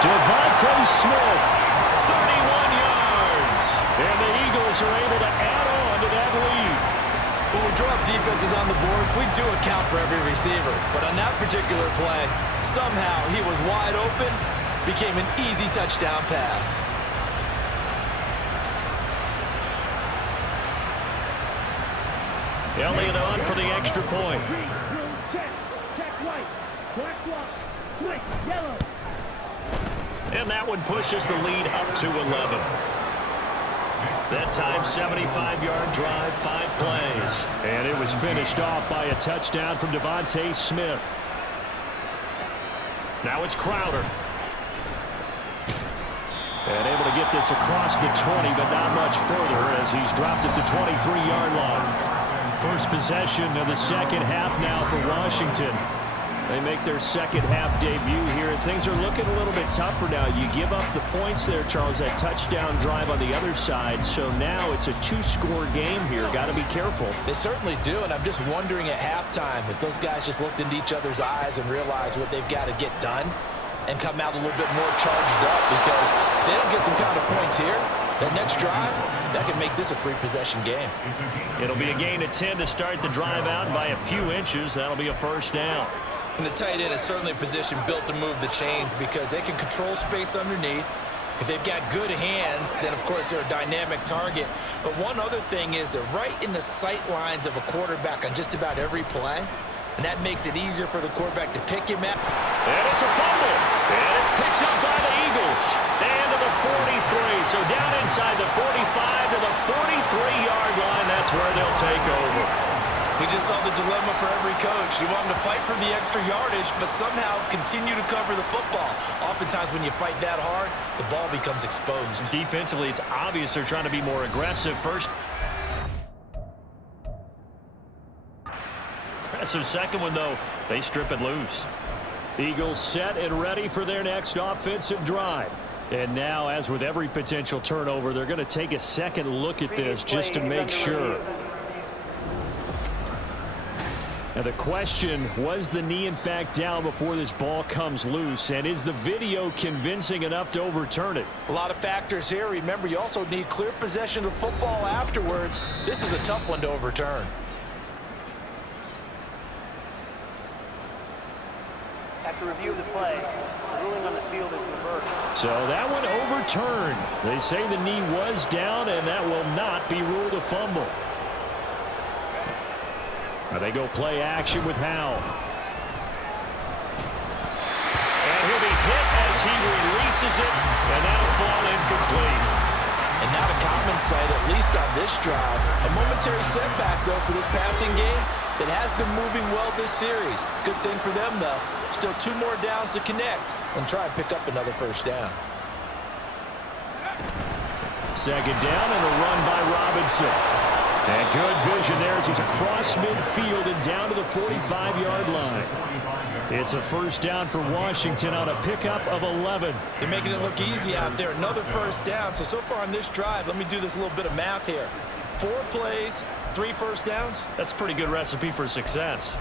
Devontae Smith, 31 yards. And the Eagles are able to add on to that lead. When we draw up defenses on the board, we do account for every receiver. But on that particular play, somehow he was wide open, became an easy touchdown pass. Elliott on for the extra point. And that one pushes the lead up to 11. That time, 75-yard drive, 5 plays. And it was finished off by a touchdown from Devontae Smith. Now it's Crowder. And able to get this across the 20, but not much further as he's dropped it to 23-yard line. First possession of the second half now for Washington. They make their second half debut here. Things are looking a little bit tougher now. You give up the points there, Charles, that touchdown drive on the other side. So now it's a 2-score game here. Got to be careful. They certainly do, and I'm just wondering at halftime if those guys just looked into each other's eyes and realized what they've got to get done and come out a little bit more charged up, because if they don't get some kind of points here, that next drive, that could make this a 3-possession game. It'll be a gain of 10 to start the drive out, and by a few inches, that'll be a first down. And the tight end is certainly a position built to move the chains because they can control space underneath. If they've got good hands, then, of course, they're a dynamic target. But one other thing is they're right in the sight lines of a quarterback on just about every play, and that makes it easier for the quarterback to pick him at. And it's a fumble. And it's picked up by the Eagles. And to the 43. So down inside the 45 to the 43-yard line. That's where they'll take over. We just saw the dilemma for every coach. You want them to fight for the extra yardage, but somehow continue to cover the football. Oftentimes when you fight that hard, the ball becomes exposed. Defensively, it's obvious they're trying to be more aggressive. First. Aggressive second one, though. They strip it loose. Eagles set and ready for their next offensive drive. And now, as with every potential turnover, they're going to take a second look at this just to make sure. Now the question, was the knee in fact down before this ball comes loose? And is the video convincing enough to overturn it? A lot of factors here. Remember, you also need clear possession of football afterwards. This is a tough one to overturn. After review of the play, the ruling on the field is reversed. So that one overturned. They say the knee was down, and that will not be ruled a fumble. Now they go play action with Howell. And he'll be hit as he releases it, and that'll fall incomplete. And not a common sight, at least on this drive. A momentary setback, though, for this passing game that has been moving well this series. Good thing for them, though. Still 2 more downs to connect and try and pick up another first down. Second down and a run by Robinson. And good vision there as he's across midfield and down to the 45-yard line. It's a first down for Washington on a pickup of 11. They're making it look easy out there. Another first down. So far on this drive, let me do this little bit of math here. 4 plays, 3 first downs. That's a pretty good recipe for success.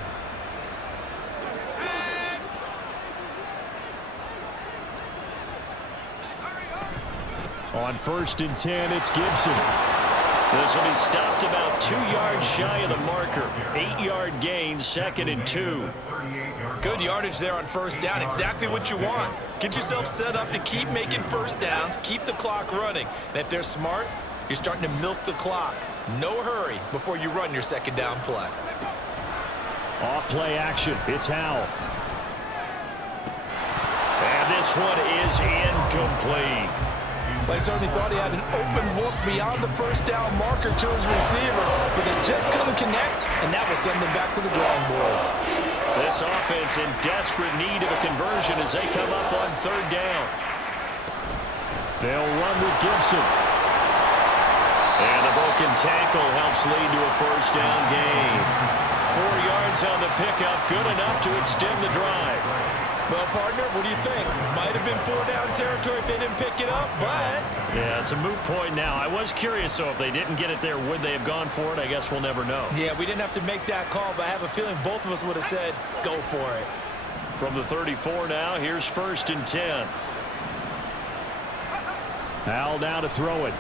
On 1st and 10, it's Gibson. This will be stopped about 2 yards shy of the marker. 8-yard gain, 2nd and 2. Good yardage there on first down. Exactly what you want. Get yourself set up to keep making first downs, keep the clock running. And if they're smart, you're starting to milk the clock. No hurry before you run your second down play. Off play action. It's Howell. And this one is incomplete. They certainly thought he had an open look beyond the first down marker to his receiver, but they just couldn't connect, and that will send them back to the drawing board. This offense in desperate need of a conversion as they come up on third down. They'll run with Gibson. And the broken tackle helps lead to a first down gain. 4 yards on the pickup, good enough to extend the drive. Well, partner, what do you think? Might have been 4-down territory if they didn't pick it up, but... Yeah, it's a moot point now. I was curious, so if they didn't get it there, would they have gone for it? I guess we'll never know. Yeah, we didn't have to make that call, but I have a feeling both of us would have said, go for it. From the 34 now, here's 1st and 10. Howell now to throw it.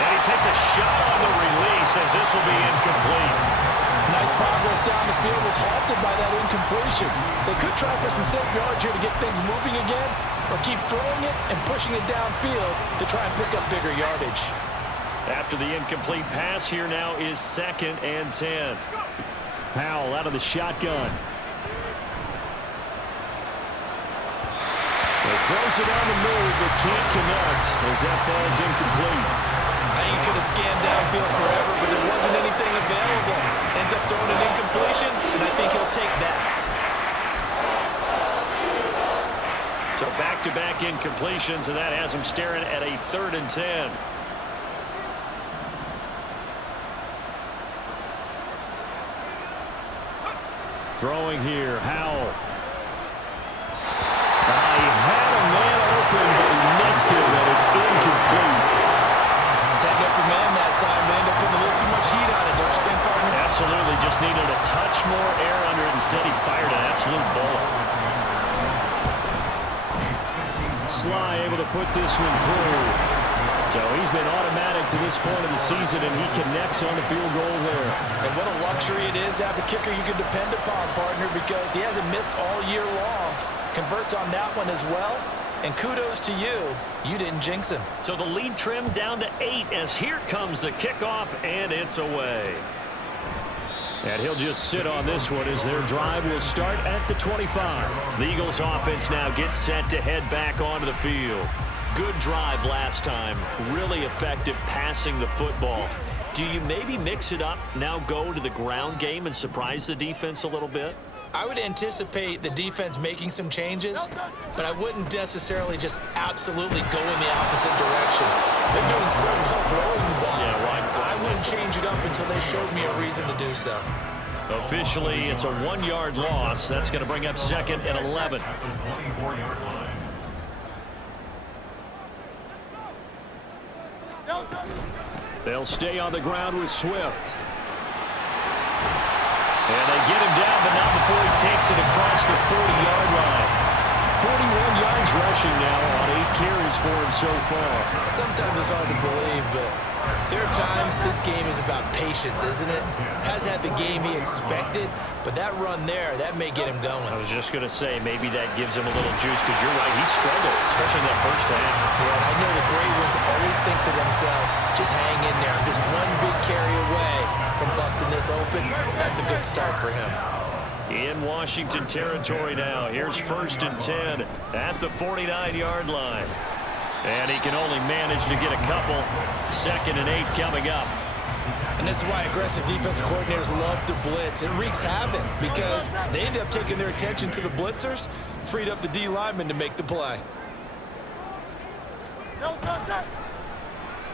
And he takes a shot on the release as this will be incomplete. Nice progress down the field was halted by that incompletion. They could try for some safe yards here to get things moving again, or keep throwing it and pushing it downfield to try and pick up bigger yardage. After the incomplete pass, here now is 2nd and 10. Howell out of the shotgun. He throws it on the move, but can't connect as that falls incomplete. I think he could have scanned downfield forever, but there wasn't anything available. Ends up throwing an incompletion, and I think he'll take that. So back-to-back incompletions, and that has him staring at a 3rd and 10. Throwing here, Howell. He had a man open, but he missed it, and it's incomplete. Had an open man that time, but ended up putting a little too much heat on it, don't you think, partner? Absolutely, just needed a touch more air under it. Instead, he fired an absolute bullet. Sly able to put this one through. So he's been automatic to this point of the season, and he connects on the field goal there. And what a luxury it is to have a kicker you can depend upon, partner, because he hasn't missed all year long. Converts on that one as well. And kudos to you. You didn't jinx him. So the lead trimmed down to 8 as here comes the kickoff, and it's away. And he'll just sit on this one as their drive will start at the 25. The Eagles offense now gets set to head back onto the field. Good drive last time. Really effective passing the football. Do you maybe mix it up, now go to the ground game and surprise the defense a little bit? I would anticipate the defense making some changes, but I wouldn't necessarily just absolutely go in the opposite direction. They're doing so well throwing the ball. Yeah, right. I wouldn't change it up until they showed me a reason to do so. Officially, it's a 1-yard loss. That's going to bring up 2nd and 11. They'll stay on the ground with Swift. And they get him down, but not before he takes it across the 40-yard line. 41 yards rushing now on 8 carries for him so far. Sometimes it's hard to believe, but there are times this game is about patience, isn't it? Hasn't had the game he expected, but that run there, that may get him going. I was just going to say, maybe that gives him a little juice, because you're right, he struggled, especially in that first half. Yeah, and I know the great ones always think to themselves, just hang in there. Just one big carry away from busting this open. That's a good start for him. In Washington territory now. Here's 1st and 10 at the 49-yard line. And he can only manage to get a couple. 2nd and 8 coming up. And this is why aggressive defensive coordinators love to blitz. It wreaks havoc because they end up taking their attention to the blitzers, freed up the D lineman to make the play.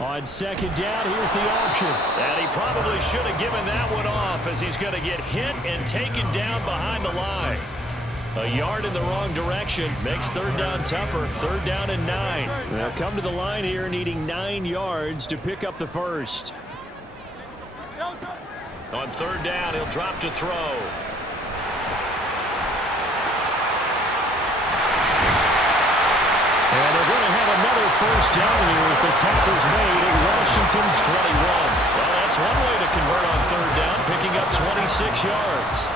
On 2nd down, here's the option. And he probably should have given that one off as he's going to get hit and taken down behind the line. A yard in the wrong direction makes 3rd down tougher. 3rd down and 9. They'll come to the line here needing 9 yards to pick up the first. On 3rd down, he'll drop to throw. And they're going to have another first down here as the tackle's made at Washington's 21. Well, that's one way to convert on 3rd down, picking up 26 yards.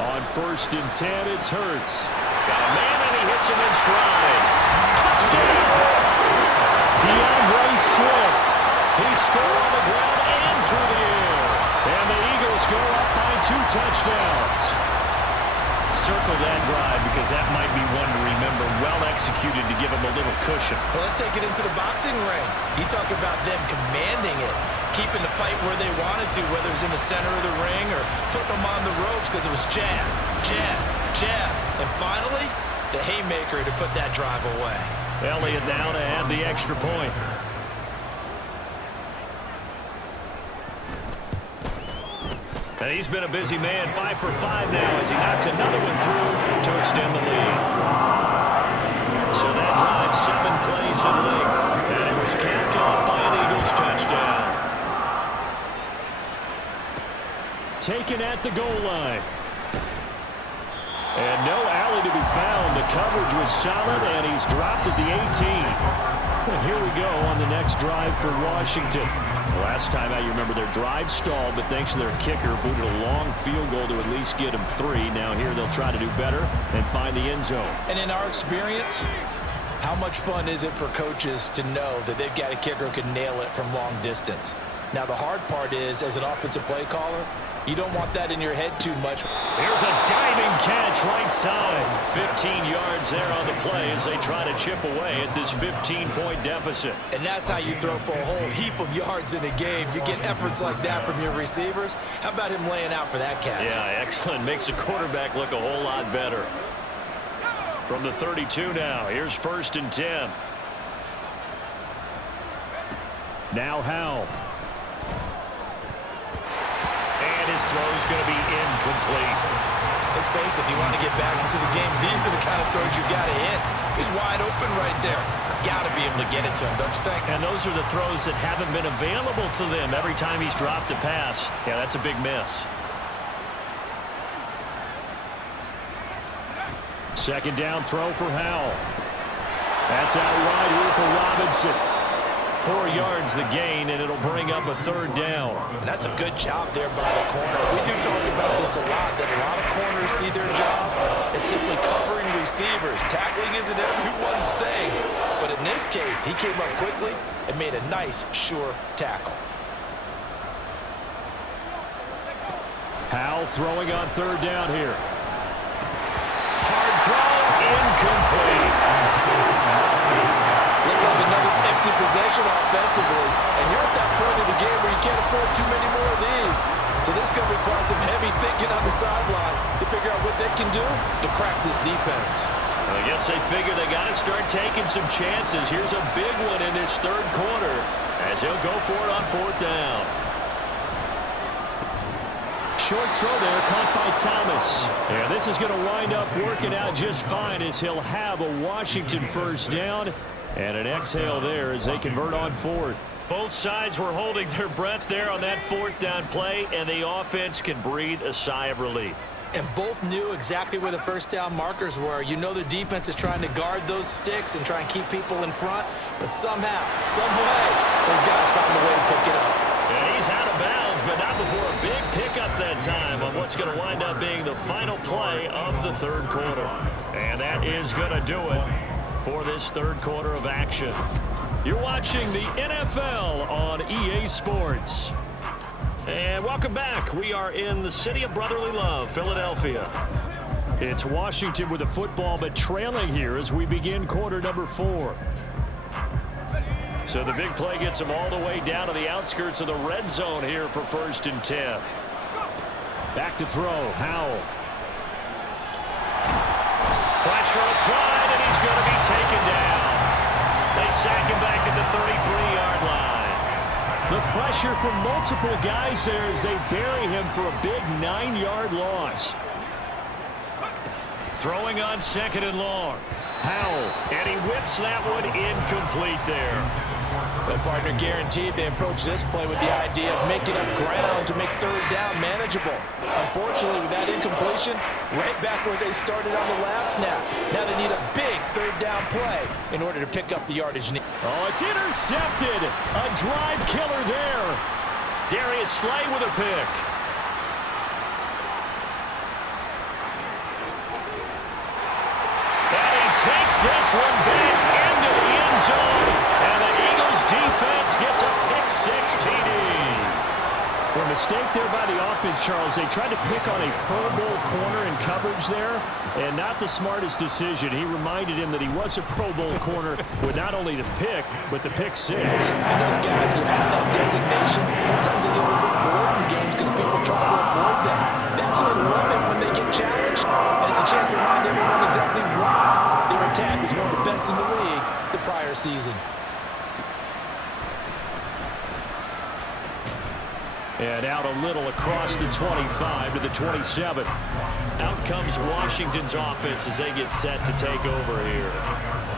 On 1st and 10, it's Hurts. Got a man, and he hits him in stride. Touchdown! DeAndre Swift. He scored on the ground and through the air. And the Eagles go up by 2 touchdowns. Circle that drive because that might be one to remember. Well executed to give him a little cushion. Well, let's take it into the boxing ring. You talk about them commanding it, keeping the fight where they wanted to, whether it's in the center of the ring or putting them on the ropes because it was jab, jab, jab. And finally, the haymaker to put that drive away. Elliott now to add the extra point. And he's been a busy man, 5 for 5 now as he knocks another one through to extend the lead. So that drive 7 plays in length, and it was capped off by an Eagles touchdown. Taken at the goal line. And no alley to be found. The coverage was solid, and he's dropped at the 18. And here we go on the next drive for Washington. Last time out, you remember their drive stalled, but thanks to their kicker, booted a long field goal to at least get them 3. Now here they'll try to do better and find the end zone. And in our experience, how much fun is it for coaches to know that they've got a kicker who can nail it from long distance? Now the hard part is, as an offensive play caller, you don't want that in your head too much. Here's a diving catch right side. 15 yards there on the play as they try to chip away at this 15-point deficit. And that's how you throw for a whole heap of yards in a game. You get efforts like that from your receivers. How about him laying out for that catch? Yeah, excellent. Makes the quarterback look a whole lot better. From the 32 now, here's 1st and 10. Now Howell. And his throw's going to be incomplete. Let's face it, if you want to get back into the game, these are the kind of throws you got to hit. He's wide open right there. Got to be able to get it to him, don't you think? And those are the throws that haven't been available to them every time he's dropped a pass. Yeah, that's a big miss. 2nd down throw for Howell. That's out wide here for Robinson. 4 yards the gain, and it'll bring up a 3rd down. And that's a good job there by the corner. We do talk about this a lot, that a lot of corners see their job as simply covering receivers. Tackling isn't everyone's thing. But in this case, he came up quickly and made a nice, sure tackle. Howell throwing on 3rd down here. Hard throw, incomplete. Looks like another empty possession offensively, and you're at that point of the game where you can't afford too many more of these. So this is going to require some heavy thinking on the sideline to figure out what they can do to crack this defense. Well, I guess they figure they got to start taking some chances. Here's a big one in this 3rd quarter as he'll go for it on 4th down. Short throw there, caught by Thomas. And this is going to wind up working out just fine as he'll have a Washington 1st down. And an exhale there as they convert on 4th. Both sides were holding their breath there on that 4th down play, and the offense can breathe a sigh of relief. And both knew exactly where the 1st down markers were. You know the defense is trying to guard those sticks and try and keep people in front, but somehow, some way, those guys found a way to pick it up. And he's out of bounds, but not before a big pickup that time on what's going to wind up being the final play of the 3rd quarter. And that is going to do it for this 3rd quarter of action. You're watching the NFL on EA Sports. And welcome back. We are in the city of brotherly love, Philadelphia. It's Washington with the football, but trailing here as we begin quarter number 4. So the big play gets them all the way down to the outskirts of the red zone here for 1st and 10. Back to throw, Howell. Pressure applied, and he's going to be taken down. They sack him back at the 33-yard line. The pressure from multiple guys there as they bury him for a big 9-yard loss. Throwing on 2nd and long. Howell, and he whips that one incomplete there. Well, partner, guaranteed they approach this play with the idea of making up ground to make 3rd down manageable. Unfortunately, with that incompletion, right back where they started on the last snap. Now they need a big 3rd down play in order to pick up the yardage. Oh, it's intercepted. A drive killer there. Darius Slay with a pick. this one back into the end zone, and the Eagles defense gets a pick-6 TD. A mistake there by the offense, Charles. They tried to pick on a Pro Bowl corner in coverage there, and not the smartest decision. He reminded him that he was a Pro Bowl corner with not only the pick, but the pick-6. And those guys who have that designation, sometimes they get a little bit bored in games because people try to avoid them. They absolutely love it when they get challenged, and it's a chance to remind everyone exactly why their attack was one of the best in the league the prior season. And out a little across the 25 to the 27. Out comes Washington's offense as they get set to take over here.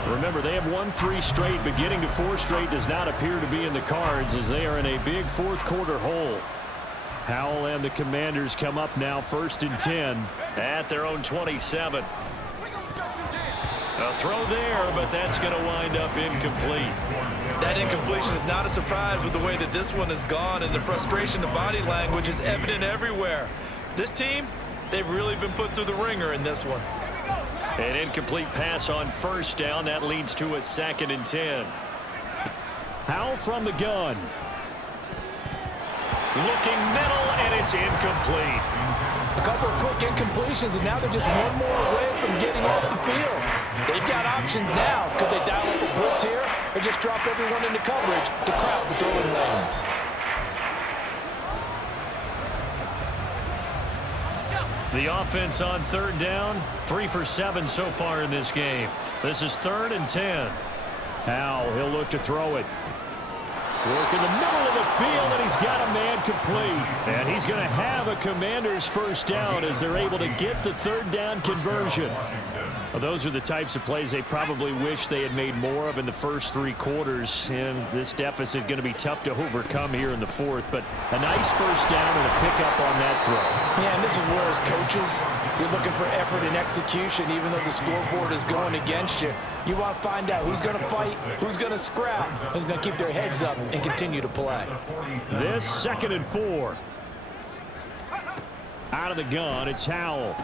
Remember, they have won 3 straight. Beginning to 4 straight does not appear to be in the cards as they are in a big fourth quarter hole. Howell and the Commanders come up now 1st and 10 at their own 27. A throw there, but that's going to wind up incomplete. That incompletion is not a surprise with the way that this one has gone, and the frustration, the body language is evident everywhere. This team, they've really been put through the ringer in this one. An incomplete pass on 1st down. That leads to a 2nd and 10. Howell from the gun. Looking middle, and it's incomplete. A couple of quick incompletions, and now they're just one more away from getting off the field. They've got options now. Could they dial up a blitz here or just drop everyone into coverage to crowd the throwing lanes? The offense on 3rd down, 3 for 7 so far in this game. This is 3rd and 10. Howell, he'll look to throw it. Work in the middle of the field, and he's got a man complete. And he's going to have a Commanders 1st down as they're able to get the 3rd down conversion. Well, those are the types of plays they probably wish they had made more of in the first 3 quarters. And this deficit going to be tough to overcome here in the 4th. But a nice 1st down and a pickup on that throw. Yeah, and this is where as coaches, you're looking for effort and execution, even though the scoreboard is going against you. You want to find out who's going to fight, who's going to scrap, who's going to keep their heads up and continue to play. This 2nd and 4. Out of the gun, it's Howell.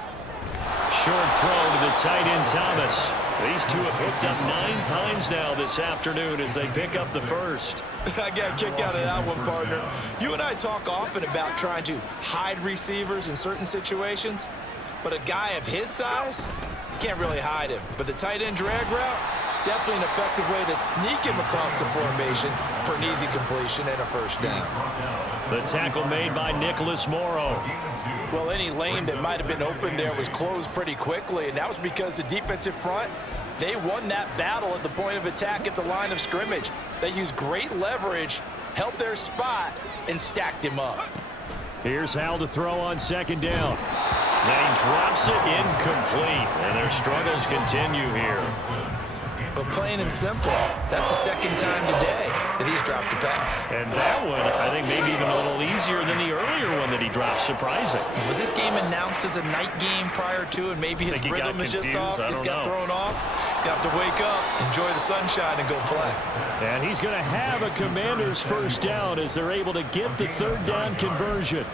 Short throw to the tight end, Thomas. These two have hooked up 9 times now this afternoon as they pick up the 1st. I got a kick out of that one, partner. You and I talk often about trying to hide receivers in certain situations, but a guy of his size, you can't really hide him. But the tight end drag route, definitely an effective way to sneak him across the formation for an easy completion and a 1st down. The tackle made by Nicholas Morrow. Well, any lane that might have been open there was closed pretty quickly, and that was because the defensive front, they won that battle at the point of attack at the line of scrimmage. They used great leverage, held their spot, and stacked him up. Here's Howell to throw on 2nd down. And he drops it incomplete, and their struggles continue here. But plain and simple, that's the 2nd time today that he's dropped a pass. And that one, I think, maybe even a little easier than the earlier one that he dropped. Surprising. Was this game announced as a night game prior to, and maybe his rhythm is just off? He's got thrown off. He's got to wake up, enjoy the sunshine, and go play. And he's going to have a Commanders 1st down as they're able to get the 3rd down conversion.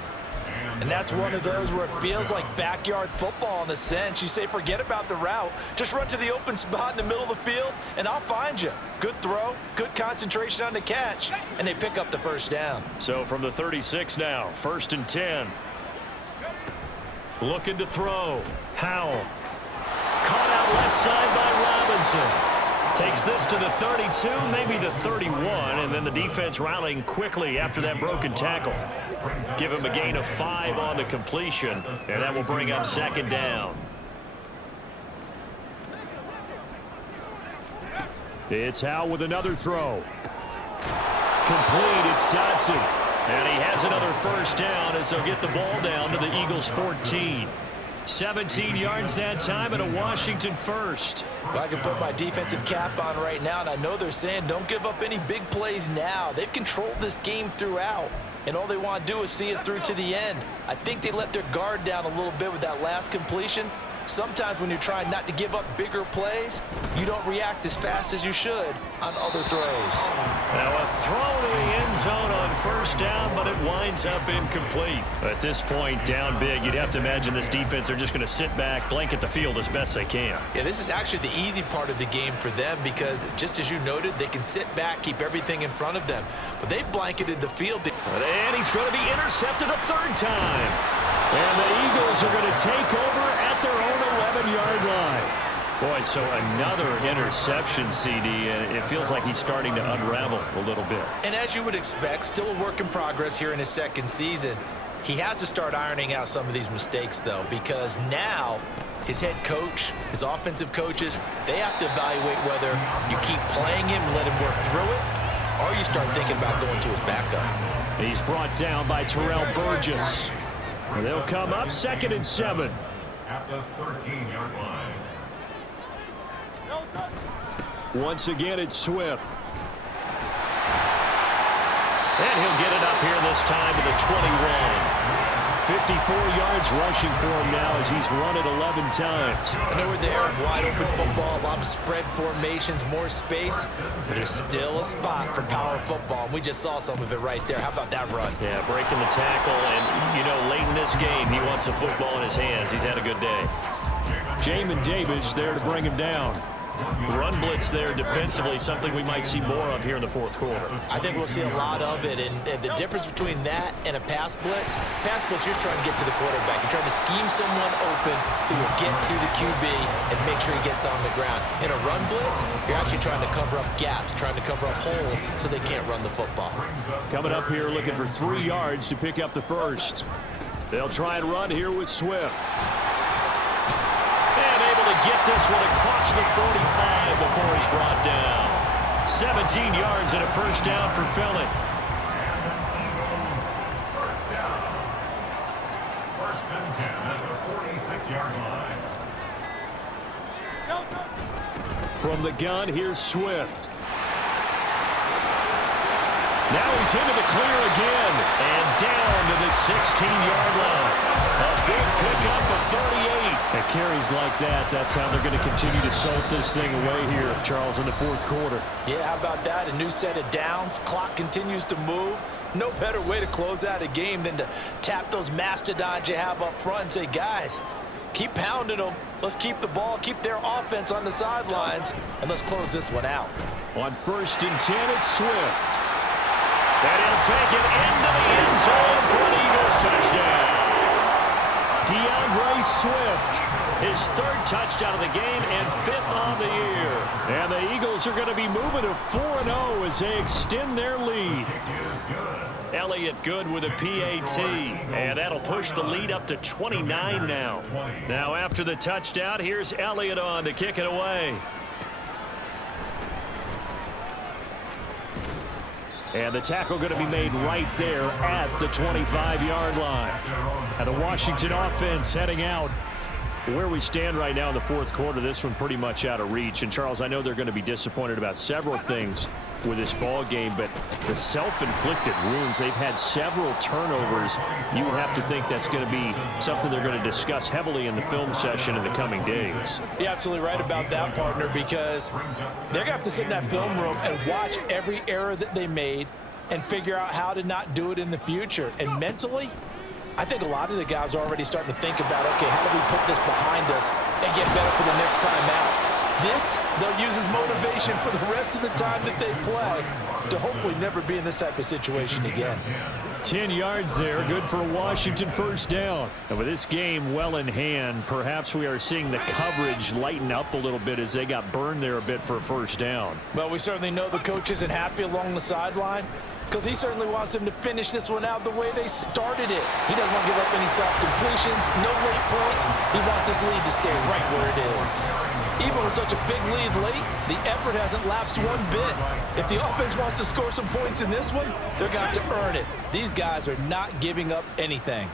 And that's one of those where it feels like backyard football in a sense. You say, forget about the route. Just run to the open spot in the middle of the field, and I'll find you. Good throw, good concentration on the catch, and they pick up the 1st down. So from the 36 now, 1st and 10. Looking to throw. Howell. Caught out left side by Robinson. Takes this to the 32, maybe the 31, and then the defense rallying quickly after that broken tackle. Give him a gain of 5 on the completion, and that will bring up 2nd down. It's Howell with another throw. Complete, it's Dodson. And he has another 1st down as they'll get the ball down to the Eagles' 14. 17 yards that time and a Washington 1st. Well, I can put my defensive cap on right now, and I know they're saying don't give up any big plays now. They've controlled this game throughout, and all they want to do is see it through to the end. I think they let their guard down a little bit with that last completion, Sometimes when you're trying not to give up bigger plays, you don't react as fast as you should on other throws. Now a throw to the end zone on first down, but it winds up incomplete. At this point, down big, you'd have to imagine this defense, they're just going to sit back, blanket the field as best they can. Yeah, this is actually the easy part of the game for them because, just as you noted, they can sit back, keep everything in front of them. But they've blanketed the field. And he's going to be intercepted a third time. And the Eagles are going to take over at their own 11-yard line. Boy, so another interception, CD, and it feels like he's starting to unravel a little bit. And as you would expect, still a work in progress here in his second season. He has to start ironing out some of these mistakes, though, because now his head coach, his offensive coaches, they have to evaluate whether you keep playing him and let him work through it, or you start thinking about going to his backup. He's brought down by Terrell Burgess. They'll come up 2nd and 7. At the 13-yard line. Once again, it's Swift. And he'll get it up here this time to the 21. 54 yards rushing for him now as he's run it 11 times. I know we're there, wide open football, a lot of spread formations, more space, but there's still a spot for power football. We just saw some of it right there. How about that run? Yeah, breaking the tackle, and, you know, late in this game, he wants the football in his hands. He's had a good day. Jamin Davis there to bring him down. Run blitz there defensively, something we might see more of here in the fourth quarter. I think we'll see a lot of it, and the difference between that and a pass blitz, you're trying to get to the quarterback. You're trying to scheme someone open who will get to the QB and make sure he gets on the ground. In a run blitz, you're actually trying to cover up gaps, trying to cover up holes so they can't run the football. Coming up here looking for 3 yards to pick up the first. They'll try and run here with Swift. Get this one across the 45 before he's brought down. 17 yards and a first down for Philly. First down. 1st and 10 at the 46-yard line. From the gun, here's Swift. Now he's into the clear again and down to the 16-yard line. A big pickup of 38. At carries like that, that's how they're going to continue to salt this thing away here, Charles, in the fourth quarter. Yeah, how about that? A new set of downs. Clock continues to move. No better way to close out a game than to tap those mastodons you have up front and say, guys, keep pounding them. Let's keep the ball, keep their offense on the sidelines, and let's close this one out. On 1st and 10, it's Swift. And he'll take it into the end zone for an Eagles touchdown. DeAndre Swift, his 3rd touchdown of the game and 5th on the year. And the Eagles are going to be moving to 4-0 as they extend their lead. Elliott good with a PAT, and that'll push the lead up to 29 now. Now after the touchdown, here's Elliott on to kick it away. And the tackle going to be made right there at the 25-yard line. And the Washington offense heading out. Where we stand right now in the fourth quarter, this one pretty much out of reach. And, Charles, I know they're going to be disappointed about several things with this ball game, but the self-inflicted wounds, they've had several turnovers. You would have to think that's going to be something they're going to discuss heavily in the film session in the coming days. You're absolutely right about that, partner, because they're going to have to sit in that film room and watch every error that they made and figure out how to not do it in the future. And mentally, I think a lot of the guys are already starting to think about, okay, how do we put this behind us and get better for the next time out? This, they'll use as motivation for the rest of the time that they play to hopefully never be in this type of situation again. 10 yards there, good for a Washington first down. And with this game well in hand, perhaps we are seeing the coverage lighten up a little bit as they got burned there a bit for a first down. Well, we certainly know the coach isn't happy along the sideline, because he certainly wants them to finish this one out the way they started it. He doesn't want to give up any soft completions, no late points. He wants his lead to stay right where it is. Even with such a big lead late, the effort hasn't lapsed one bit. If the offense wants to score some points in this one, they're going to have to earn it. These guys are not giving up anything.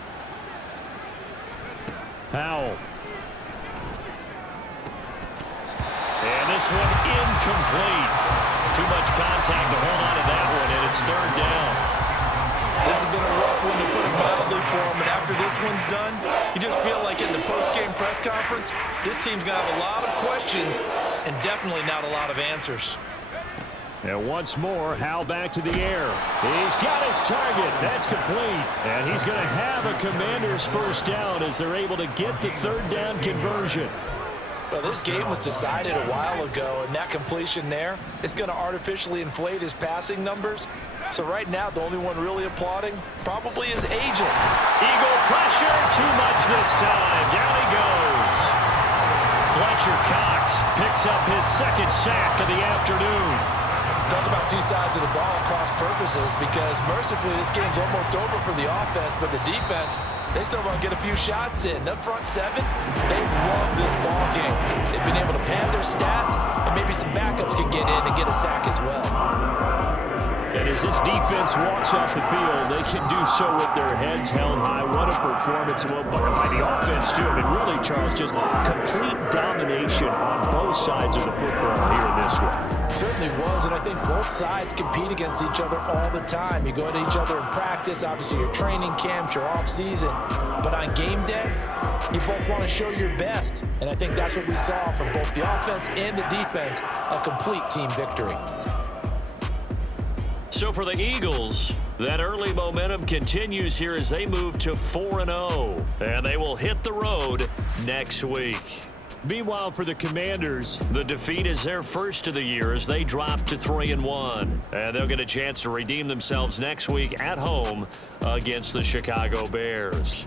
Powell. And this one incomplete. Too much contact to hold on to that one, and it's 3rd down. This has been a rough one, to put it mildly, for them, and after this one's done, you just feel like in the post-game press conference, this team's going to have a lot of questions and definitely not a lot of answers. And once more, Hal back to the air. He's got his target. That's complete. And he's going to have a Commanders first down as they're able to get the third down conversion. Well, this game was decided a while ago, and that completion there is going to artificially inflate his passing numbers. So right now, the only one really applauding probably his agent. Eagle pressure, too much this time. Down he goes. Fletcher Cox picks up his second sack of the afternoon. Talk about two sides of the ball cross purposes, because mercifully this game's almost over for the offense, but the defense, they still want to get a few shots in. The front seven, they've loved this ball game. They've been able to pad their stats, and maybe some backups can get in and get a sack as well. And as this defense walks off the field, they can do so with their heads held high. What a performance by the offense, too. I mean, really, Charles, just complete domination on both sides of the football here in this one. Certainly was, and I think both sides compete against each other all the time. You go to each other in practice, obviously your training camps, your off-season, but on game day, you both want to show your best, and I think that's what we saw from both the offense and the defense, a complete team victory. So for the Eagles, that early momentum continues here as they move to 4-0, and they will hit the road next week. Meanwhile, for the Commanders, the defeat is their first of the year as they drop to 3-1. And they'll get a chance to redeem themselves next week at home against the Chicago Bears.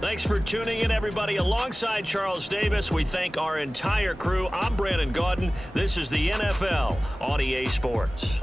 Thanks for tuning in, everybody. Alongside Charles Davis, we thank our entire crew. I'm Brandon Gaudin. This is the NFL on EA Sports.